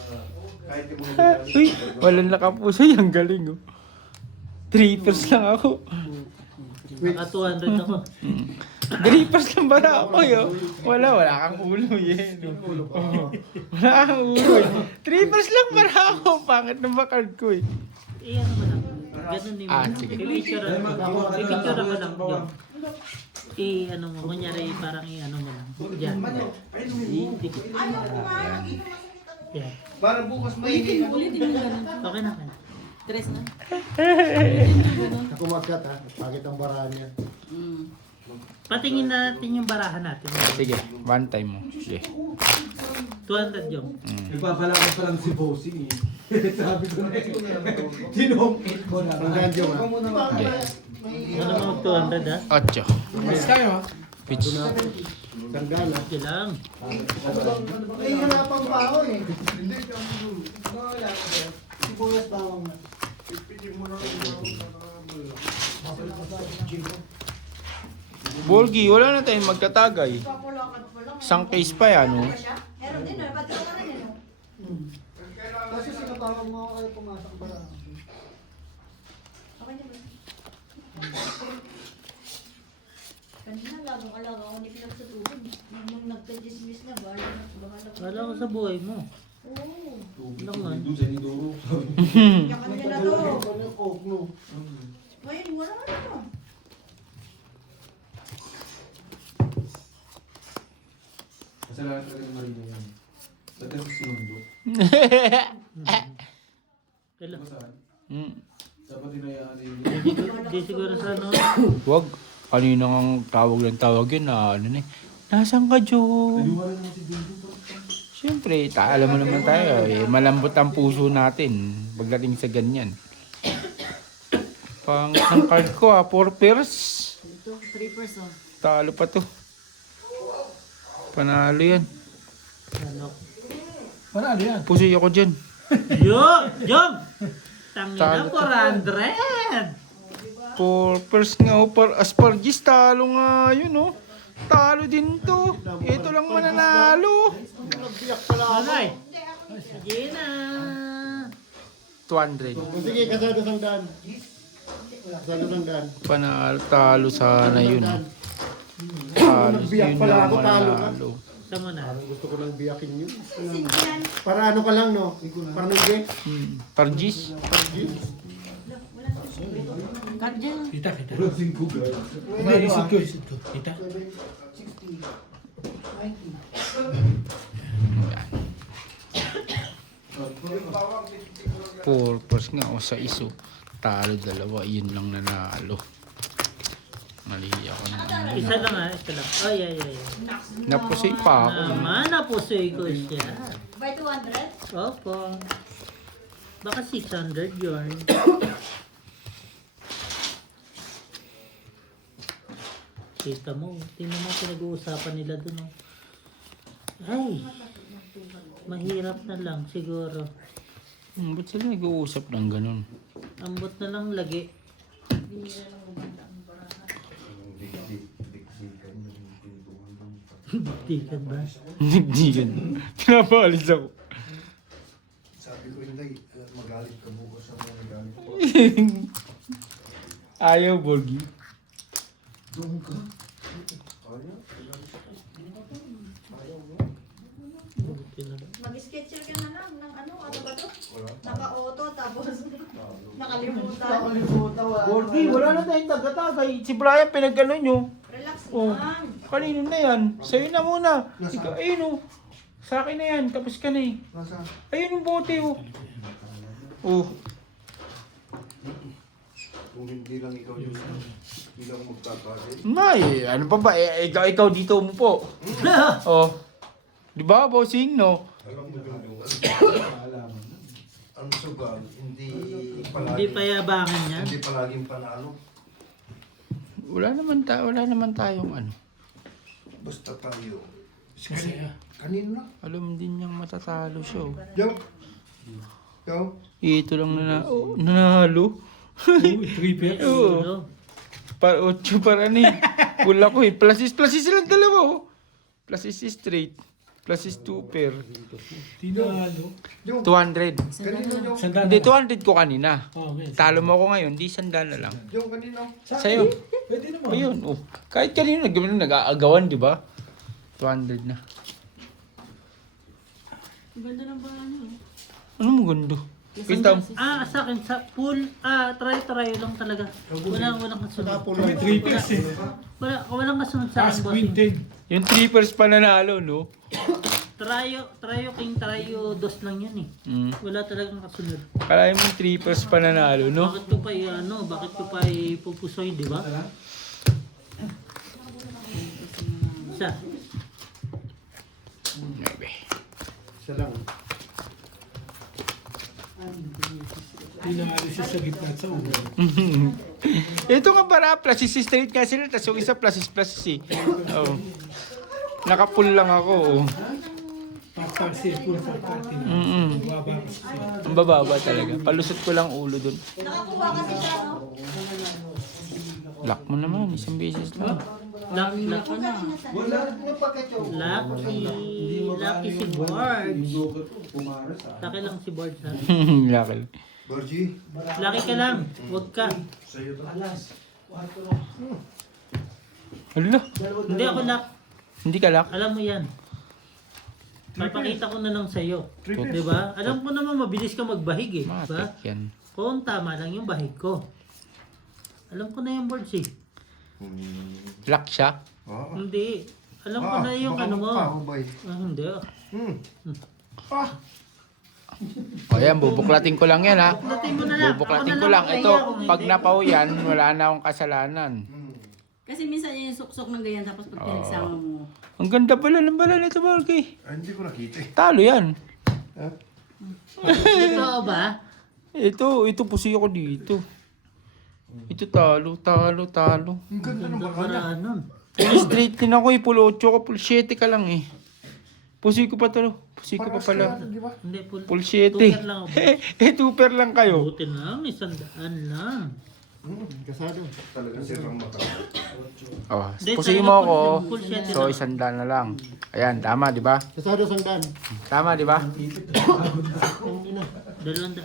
kahit yung mga Uy, walang nakapuso. Ang galing oh. 3 lang ako. Naka 200 ako. 3 lang ba na ako yun? Wala kang ulo yun. Wala kang ulo eh. 3 lang ba na ako? Pangit ng card ko eh. Eh, ano ba lang? Ganun din mo. Sige. Pipicture ako lang. Yung. Ano mo, kunyari parang ano mo lang. Diyan. Dikit. Ayaw ko nga. Ayan. Yan. Para bukas maingay. Ulitin mo ganun. Okay na. Tres na. Ako magkat ha. Pagit ang bara niya. Patingin natin yung barahan natin. Sige, one time mo. Sige. 200 yung. Nagpapalakas pa lang si Bossing eh. Sabi ko na eh. Tinumpit ko na. Ang ganyo ha. Ano mo mag 200 ha? 8. Mas kayo ha? Pitch. Sandala. Okay lang. May hanapang baho eh. Hindi, si Boyas bawang na. Pipigil mo na lang. Bolgi, wala na tayong magkatagay. Papulakad pa lang. Isang case pa yan, oh. Meron din, pati ko rin yun. Kasi sinatawag mo ako kayo pumasok para. Okay na ba? Kanina, lagong alaga ako ni Pinag sa tubig. Nung nagka-dismiss na, bahala Wala ko sa buhay mo. Oo. Naman. Doon sa Nidoro. Yakan nila to. Ano yung Coke no? Ngayon, wala na. Kasalanan talaga ng Marino yan. Dati ako sinundo. Kailan? Diba saan? Mm. Dapat hinayaan na yun. Di siguro sa ano. Wag. Kanina ang tawag yun na ano na eh. Nasaan ka, Joe? Naliwala naman si Dingdong. Siyempre, alam mo naman tayo, eh, malambot ang puso natin pagdating sa ganyan. Pangit ng card ko 4 pairs. Ito, 3%. Talo pa to. Panalo yan. Ano? Panalo yan. Pusoy ako dyan. Jong! Tangina, Talo. 400! 4 pairs nga o, Aspargis, talo nga yun oh. Talo din to. Ito lang mananalo. Alay! Sige na! 200. Sige, kasado sandaan. Kasado sandaan. Panalo, talo sana yun. Talo, Nagbiyak yun pala lang ako, talo ka. mananalo. Tama na. Gusto ko lang biyakin yun. Para ano ka lang, no? Para nagge. Pargis? Cut dyan. Walang 5 guys. Hindi, isip ko. Kita. 4 pairs nga o sa iso. Talo dalawa, yun lang nanalo. Mali ako na ano. Isa lang ha, isa lang. Ay, ay, ay. Napusoy pa ako. Naman, napusoy ko siya. By 200? Opo. Baka 600 yun. Kita mo, tingnan mo pinag-uusapan nila dun. Oh. Ay, mahirap na lang siguro. Ba't sila nag-uusap ng ganun? Ambot na lang lagi. Tikat ba? Hindi ganun. Pinapalis ako. Sabi ko, hindi, magalit ka bukas ako magalit ko. Ayaw, Borgi. Doon ka. Kaya? Mag-schedule ka na lang ng ano ba to? Naka-auto tapos nakalimutan. Borgi, wala na tayong tagatagay. Si Brian pinag-ano nyo. Relax Oh, lang. kanino na yan? Sa'yo na muna. Ikaw, ayun oh. Sa akin na yan, tapos ka na eh. Nasa? Ayun yung bote oh. Oh. Kung hindi lang ikaw yun, hindi lang magkakali. May, ano pa ba? Ikaw dito mo po. Oh. Di ba, bossing, no? Alam mo yung ang sugal, hindi Hindi palagi, payabangan yan. hindi palaging panalo. Wala naman tayong ano. Basta tayo. Kanina. Alam din niyang matatalo siya oh. Yo. Yo. Ito lang nanalo. 3 pairs. Oo. Ano? Para 8 para ni. Wala ko eh. Plus is silang dalawa oh. Plus is straight. Plus is 2 pair. Tinalo. 200. Kanino yung, Sandaan Hindi, na. 200 ko kanina. Okay. Talo mo ako ngayon, di sandaan na lang. yung kanino. Sa'yo. Pwede naman. Ayun, oh. Kahit kanina nag-aagawan, di ba? 200 na. Ganda ng bahan niyo. Ano mo gundo? Kita mo. Sa akin, sa pool, try lang talaga. Walang kasunod. May 3 pairs eh. Walang kasunod sa Taas akin, bossing. queen 10. Yung 3 pairs pa nanalo, no? Trayo dos lang yan eh. Wala talagang kasunod. Kala mo yung 3 pairs pa nanalo, no? Bakit ko pa ipupusoy, di ba? Isa. Isa lang. Pinalisis sa gitna at sa ulo. Ito nga para, plus is straight nga sila, tapos yung isa plus is eh. Oh. Nakapull lang ako, oh. Pagpagsi, full pagpagsi. Baba kasi siya. Ang bababa talaga. Palusot ko lang ulo dun. Nakakuha kasi siya, no? Lock mo naman, isang beses lang. Lucky Wala yung paket yung. Lucky si Board. Pumaras ah. Lucky lang si Board ha. Lucky. Borgie, Lucky ka lang. Huwag ka. sa'yo to. Hala, Hindi ako lock. hindi ka lock. Alam mo yan. Papakita ko na lang sa'yo. Di ba? Alam ko naman mabilis ka magbahig eh. Di ba? Matik yan. Kung tama lang yung bahig ko. Alam ko na yung boards eh. Lock siya. Oo. Hindi. Alam ko na yung ano mo. Boy. Hindi ah. O yan, bubuklatin ko lang yan ha. Buklatin mo na lang. Bubuklatin Ako ko na lang. kaya Ito, kung pag hindi. napaw yan, wala na akong kasalanan. Kasi minsan yung suksok ng ganyan tapos pag pinagsama mo. Ang ganda pala ng bala nito, Borky. Hindi ko nakita eh. Talo yan. Totoo ba? Ito pusi ako dito. Ito talo. Ang ganda ng baka niya. Para nun. Full straight din ako eh. Full 8 ko. Full 7 ka lang eh. Pusi ko pa talo. Pusi ko pa pala. Hindi, Full 7. Tuper lang ako. Tuper lang kayo. Buti na lang, 100 lang. Kasado. Talagang sirang mata. Oh, Hindi, pusi talaga mo ako. full set So, lang. 100 na lang. Ayan, tama, di ba? Kasado sangdan. Tama, di ba? 200.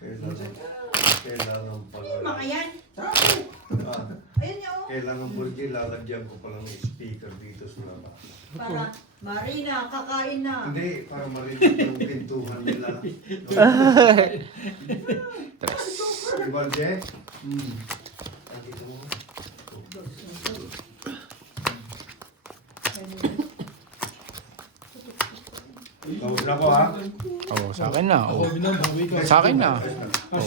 Kailangan pala. Mga yan. Ah, Ayun niya oh. kailangan po lalagyan ko pala ng speaker dito sa labas. Para Marina, kakain na. Hindi, para marinig yung pintuhan nila. Diba, Je? Andito mo. Tawag na ko ha? Oh, sa akin na. Oh. Sa akin na. Oh.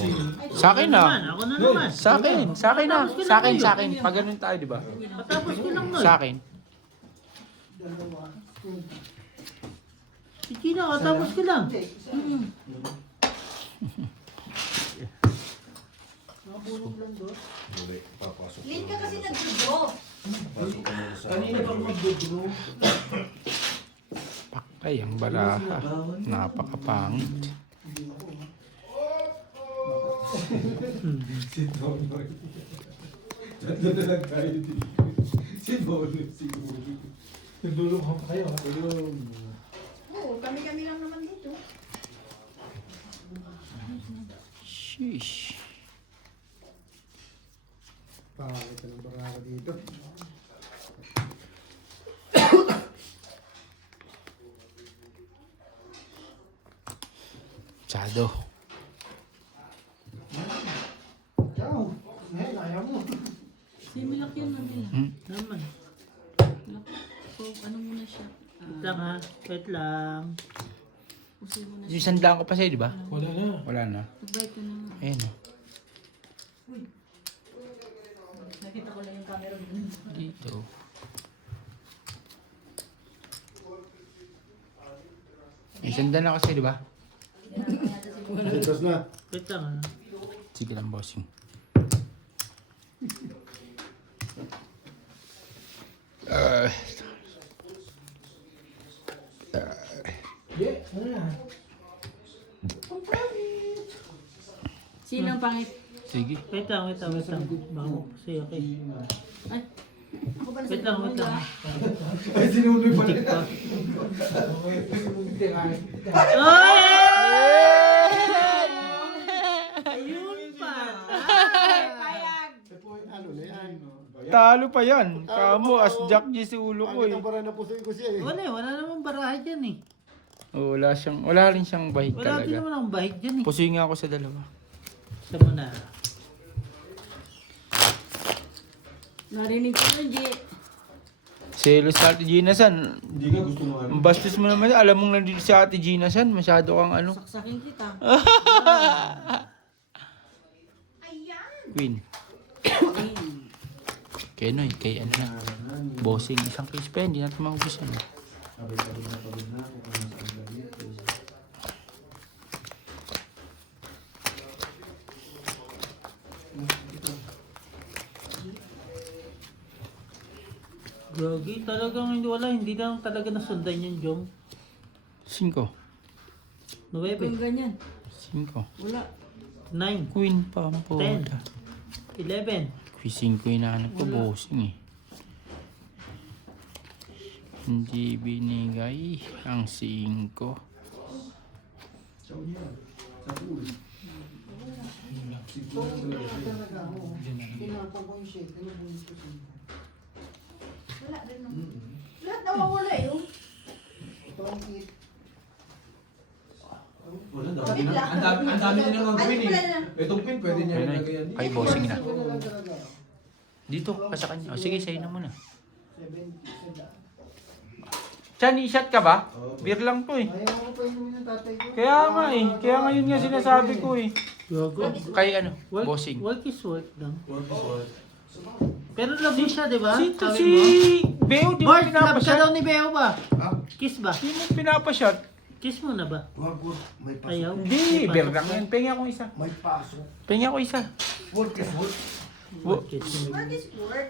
Sa akin na. Ako na naman. Sa akin. Sa akin na. Sa akin. Pag ganun tayo, di ba? Patapos ko lang nun. Sa akin. Sige na, katapos ko lang. Hindi, papasok. Lin ka kasi nag-draw. Pasok ka muna sa... Pakay ang baraha. Napakapangit. Si Tonoy. Tatlo na lang tayo dito. Si Tonoy siguro. Naglulukha pa kayo ha? Oo, kami-kami lang naman dito. Sheesh. Pangit ng baraka dito. Masyado. Ciao. Ayaw mo. Similak yun nandun. Naman. So, ano muna siya? Wait lang ha. Wait lang. Pusin mo na Yung siya. sandaan ko pa sa'yo, di ba? Wala na. Wala na. Pag-bite ka na. Ayan o. Nakita ko lang yung camera. Dito. May sandaan na kasi, di ba? Dito na. Wait lang ha. Sige lang, bossing. Sino ang pangit? Sige. Wait lang. Baka mo kasi okay. Ay, ako ba Wait lang. Ay, sinunoy pa rin. Ayun pa. Ano na yan? Talo pa yan. Kamo, as Jack G si ulo ko Pangit eh. ang bara na pusoy ko siya eh. Wala namang baraha dyan eh. Oh, wala rin siyang bahid Wala din talaga. naman ang bahid dyan eh. Pusoy nga ako sa dalawa. Sa muna. narinig ko na, G. Selos sa Ate Gina San. Hindi ka gusto mo ano? Ang bastos mo naman. Alam mong nandito si Ate Gina San. Masyado kang ano. Saksakin kita. Queen. Kay Noy, kay ano na. Bossing, isang case pa yan. Hindi natin maubos yan. Pagod na ako kung ano sa kanila dito. Gogi, talagang hindi na talaga nasundan yung Jong. 5. 9, Kung ganyan. 5. Wala. 9, Queen pa ang poda. 11. Queen 5 hinahanap ko, bossing eh. Hindi binigay ang 5. Sa unya. Sa pool. Wala rin naman. Lahat nawawala eh. Oh. Wala daw. Kami Ang dami nilang mga pin eh. Itong pin pwede niya Ayun na, ilagay yan. kay bossing na. Dito, ka sa kanya. O sige, sa'yo na muna. Chan, i-shot ka ba? Beer lang to eh. Ayaw ko pa inumin ng tatay ko. Kaya nga eh. Kaya nga yun nga sinasabi ko eh. Gago. Kay ano, Work, bossing. work is work lang. Pero love mo siya, di ba? Si Sabi mo. Beo, di mo Bart, love ka pinapashot. daw ni Beo ba? Ha? Kiss ba? Di mo pinapashot. Kiss mo na ba? Wag, may pasok. Ayaw? Hindi, beer lang yan. Penga ko isa. May pasok. Penga ko isa. Work is work. Wo- What is word?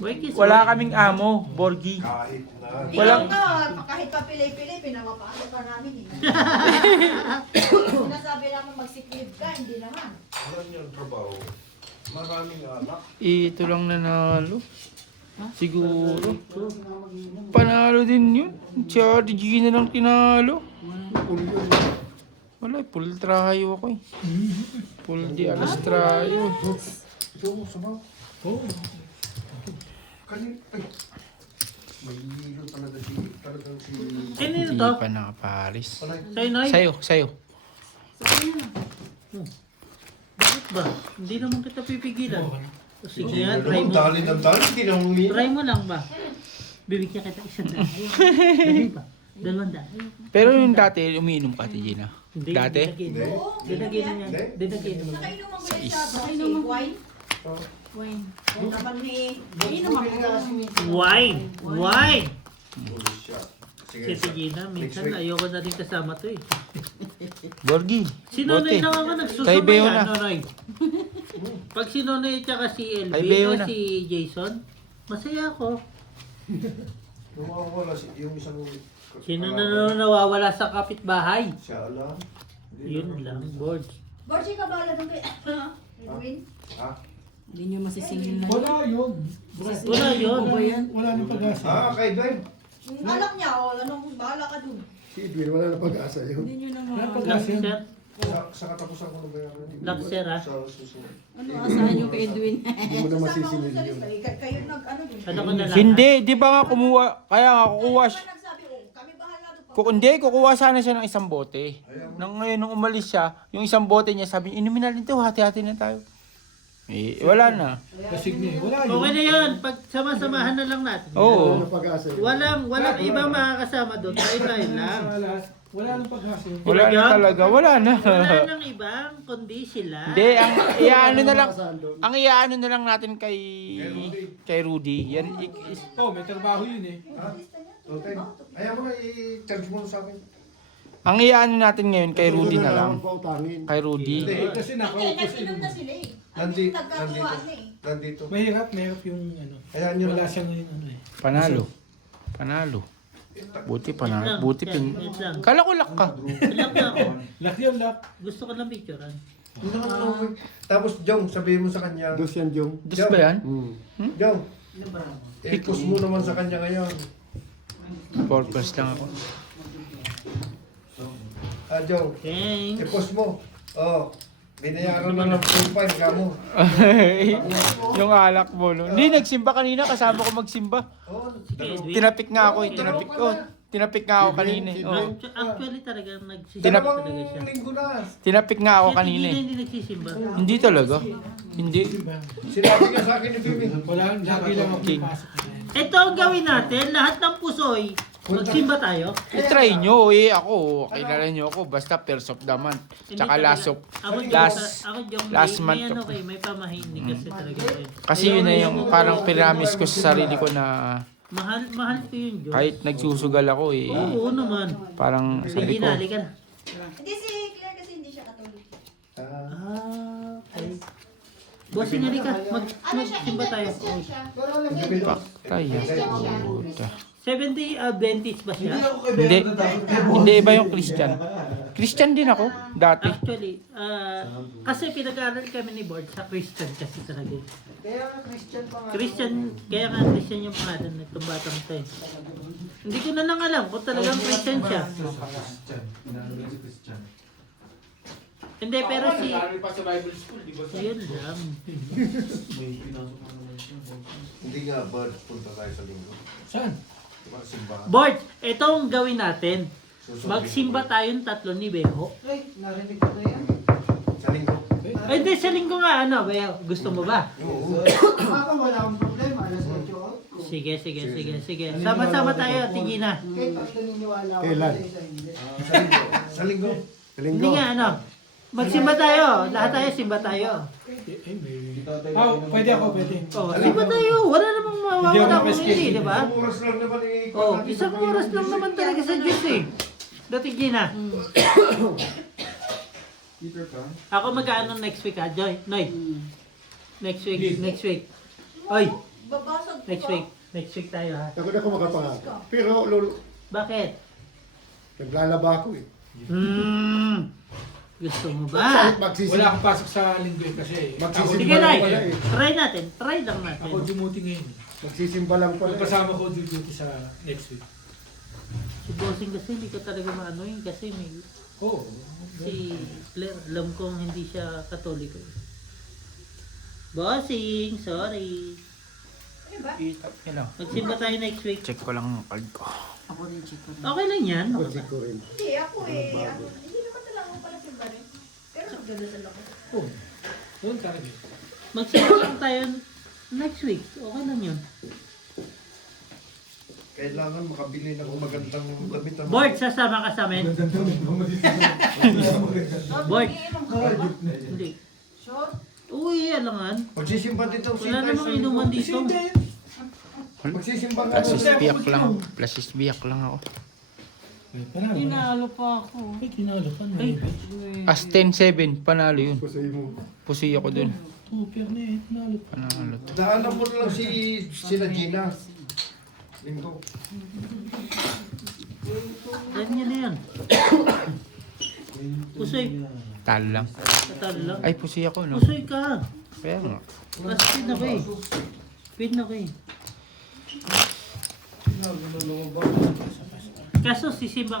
Work is Wala work. kaming amo, Borgi. Kahit na. Walang- Ikaw nga, kahit pa pilay-pilay, pinapapasok pa namin eh. Sinasabi naman mag-secret ka, hindi naman. Alam niyo ang trabaho. Maraming anak. Ito lang nanalo. Siguro. Panalo din yun. Si Ate Gina lang tinalo. Wala, full trayo ako eh. Full di alas trayo. Ito mo, sabaw. Oo. Kanina, ay. May hilo talaga si... Kanino Hindi to? pa nakaparis. Panay. Sa'yo, Noy? Sa'yo, sa'yo. Bakit ba? Hindi naman kita pipigilan. O sige nga, try mo. Dali ng dali, hindi na humingi. Try mo lang ba? Bibigyan kita isang daan. Dali ba? 200. Pero yung dati, umiinom ka, Ate Gina. Hindi. Dati? Dinagin niya. Dinagin mo. Nakainuman ko yun sa wine. Wine. Naman ni... Wine! Wine! Ulit siya. Sige, Si Gina, minsan ayoko na rin kasama to eh. Borgi. Si Nonoy bote. naman ako Kay nagsusumay Beo na. Nonoy. Pag si Nonoy at si LB Kay Beo o na. si Jason, masaya ako. Nawawala yung isang... Sino na nawawala sa kapitbahay? Siya alam. Yun lang, board. Borsi ka ba doon kay... Edwin? Ha? Hindi nyo masisingil na. Wala yun. Wala yun. Wala nang pag-asa. Ah, kay Ben. Yung anak niya, o anong bahala ka dun? Si Edwin, wala na pag-asa yun. Hindi nyo na Wala ma... pag-asa yun. Lakser. Sa katapusan ko na ba yan? Lakser, ah? Sa susunod. Ano asahan nyo kay Edwin? Hindi mo na Sasama ko masisingil sa yun. lista. Kayo nag-ano dun? Ano ko na lang? Hindi, di ba nga kumuha, kaya nga kukuha Kayo siya. ba nagsabi, kami bahala doon. Hindi, kukuha sana siya ng isang bote. Nang ngayon, nung umalis siya, yung isang bote niya, sabi, inumin na rin ito, hati-hati na tayo. Eh, wala na. Kasig niya. Wala yun. Okay na yun. Pag sama-samahan na lang natin. Wala Oo. na pag-asa yun. Walang ibang makakasama doon. Tayo lang. Wala nang pag-asa yun. Wala na talaga, wala na. Wala nang ibang, kundi sila. Hindi, ang iaano na lang, ang iaano na lang natin kay Rudy. Yan, Oh, may trabaho yun eh. Okay. Ayaw mo na i-charge mo sa akin. ang iaano natin ngayon kay Rudy na lang. Pautangin. Kay Rudy. Hindi, kasi Hindi, nakaupo sa nag-inom inyo. na sila eh. Nandito. Nagkatuwaan na eh. Nandito. Mahirap yung ano. Ayan yun. Wala siya ngayon ano eh. Panalo. Panalo. Buti panalo. Buti pin... Wait lang. Kala ko lock ka. Lock na ako. Lock yun, lock. Gusto ko lang picturean. Tapos, Jong, sabihin mo sa kanya. Dos yan, Jong. Dos ba yan? Jong, i-post mo naman sa kanya ngayon. Purpose lang ako. Ah, Jong, Thanks. i-post mo. Oh, binayaran na ng full fine ka mo. Yung alak mo, no? Hindi, nagsimba kanina. Kasama ko magsimba. Oh, Edwin. Tinapik nga ako eh. Tinapik nga ako kanina eh. Oh. Actually talagang nagsisimba Tinap- talaga siya. dalawang linggo na. Tinapik nga ako Si kanina Tigina eh. hindi nagsisimba. Hindi talaga. Hindi. Sinabi ka sa akin ni Bibi. Wala, lagi lang ako King. pasok. Ito ang gawin natin. Lahat ng pusoy. Magsimba tayo. I-try nyo eh. Ako, kilala nyo ako. Basta first of the month. Tsaka Hindi last of... talaga. Ako joke, last may month ano of- kay, may pamahin. Hindi kasi talaga yun. Kasi yun na yung parang pinamis ko sa sarili ko na Mahal ko yun, Diyos. kahit nagsusugal ako eh. Oo naman. Parang sabi Sige ko, na, halika na. Hindi si Claire kasi hindi siya katolik. Ah, okay. Bossing, halika. Magsimba tayo. Christian siya. paktay yan. Puta. 70 Adventist ba siya? Hindi. Hindi iba yung Christian. Christian din ako, dati. Actually, kasi pinag-aaral kami ni Board sa Christian kasi talaga. Kaya Christian pa nga. Christian, kaya nga Christian yung pangalan na itong batang to eh. Hindi ko na lang alam kung talagang Christian siya. Hindi, pero si... Yun lang. Hindi nga, Bud, punta tayo sa linggo. Saan? Diba, simbahan. Board, ito ang gawin natin. Magsimba tayong tatlo ni Beho. Ay, narinig ko na yan. Sa linggo. Ay, di, sa linggo nga, ano, Beho? Gusto mo ba? Oo. Baka wala akong problema. Alas 8 out ko. Sige. Sama-sama tayo, Tigina. Kahit pag naniniwala ako Kailan? sa isa, hindi. Sa linggo. Sa linggo. Hindi nga, ano. Magsimba tayo. Lahat tayo, simba tayo. Pwede ako, pwede. Oh, simba tayo. Wala namang Hindi mawawala ako kung ma-schedule. hindi, di ba? Isang oras lang naman Oh, isang oras lang naman talaga sa Diyos eh. Dati Gina. Ako mag-ano next week ha, Joy? Noy. Next week. Oy, Babasag ko. next week tayo ha. Takot ako makapangako. Pero, lolo, Bakit? naglalaba ako eh. Gusto mo ba? Wala akong pasok sa linggo eh, kasi Magsisimba Sige, lang Noy. pala eh. Try natin. Try lang natin. ako dumuti ngayon. Magsisimba lang pala eh. Kasama ko duty sa next week. Si Bossing kasi hindi ko talaga maano yun kasi may Oo. si Claire, alam kong hindi siya katoliko. Bossing, sorry. Ano ba? Magsimba tayo next week. Check ko lang ang card ko. Ako rin, check ko rin. Okay lang yan. Ako ko rin. Hindi, ako hindi naman talaga ako pala simba rin. Pero nagdadasal ako. Oo. Doon talaga. Magsimba lang tayo next week. Okay lang yun. Kailangan makabili ng magandang damit. Board, sasama ka sa amin? Board. Hindi. Short? Uy, alangan. Magsisimba dito. Wala namang inuman dito. Magsisimba nga. Plasis biyak lang ako. Tinalo pa ako. Ay, tinalo pa na. Ay, As 10-7, panalo yun. Kusay mo. Pusi ako dun. Super na eh, tinalo pa. Panalo. Daanan mo lang sila Gina. Linggo. ganyan na yan. Pusoy. Talo lang. Tatalo lang. Ay, pusi ako, no? Pusoy ka. Kaya nga. Mas pin na kayo. Pin na kayo. Kaso sisimba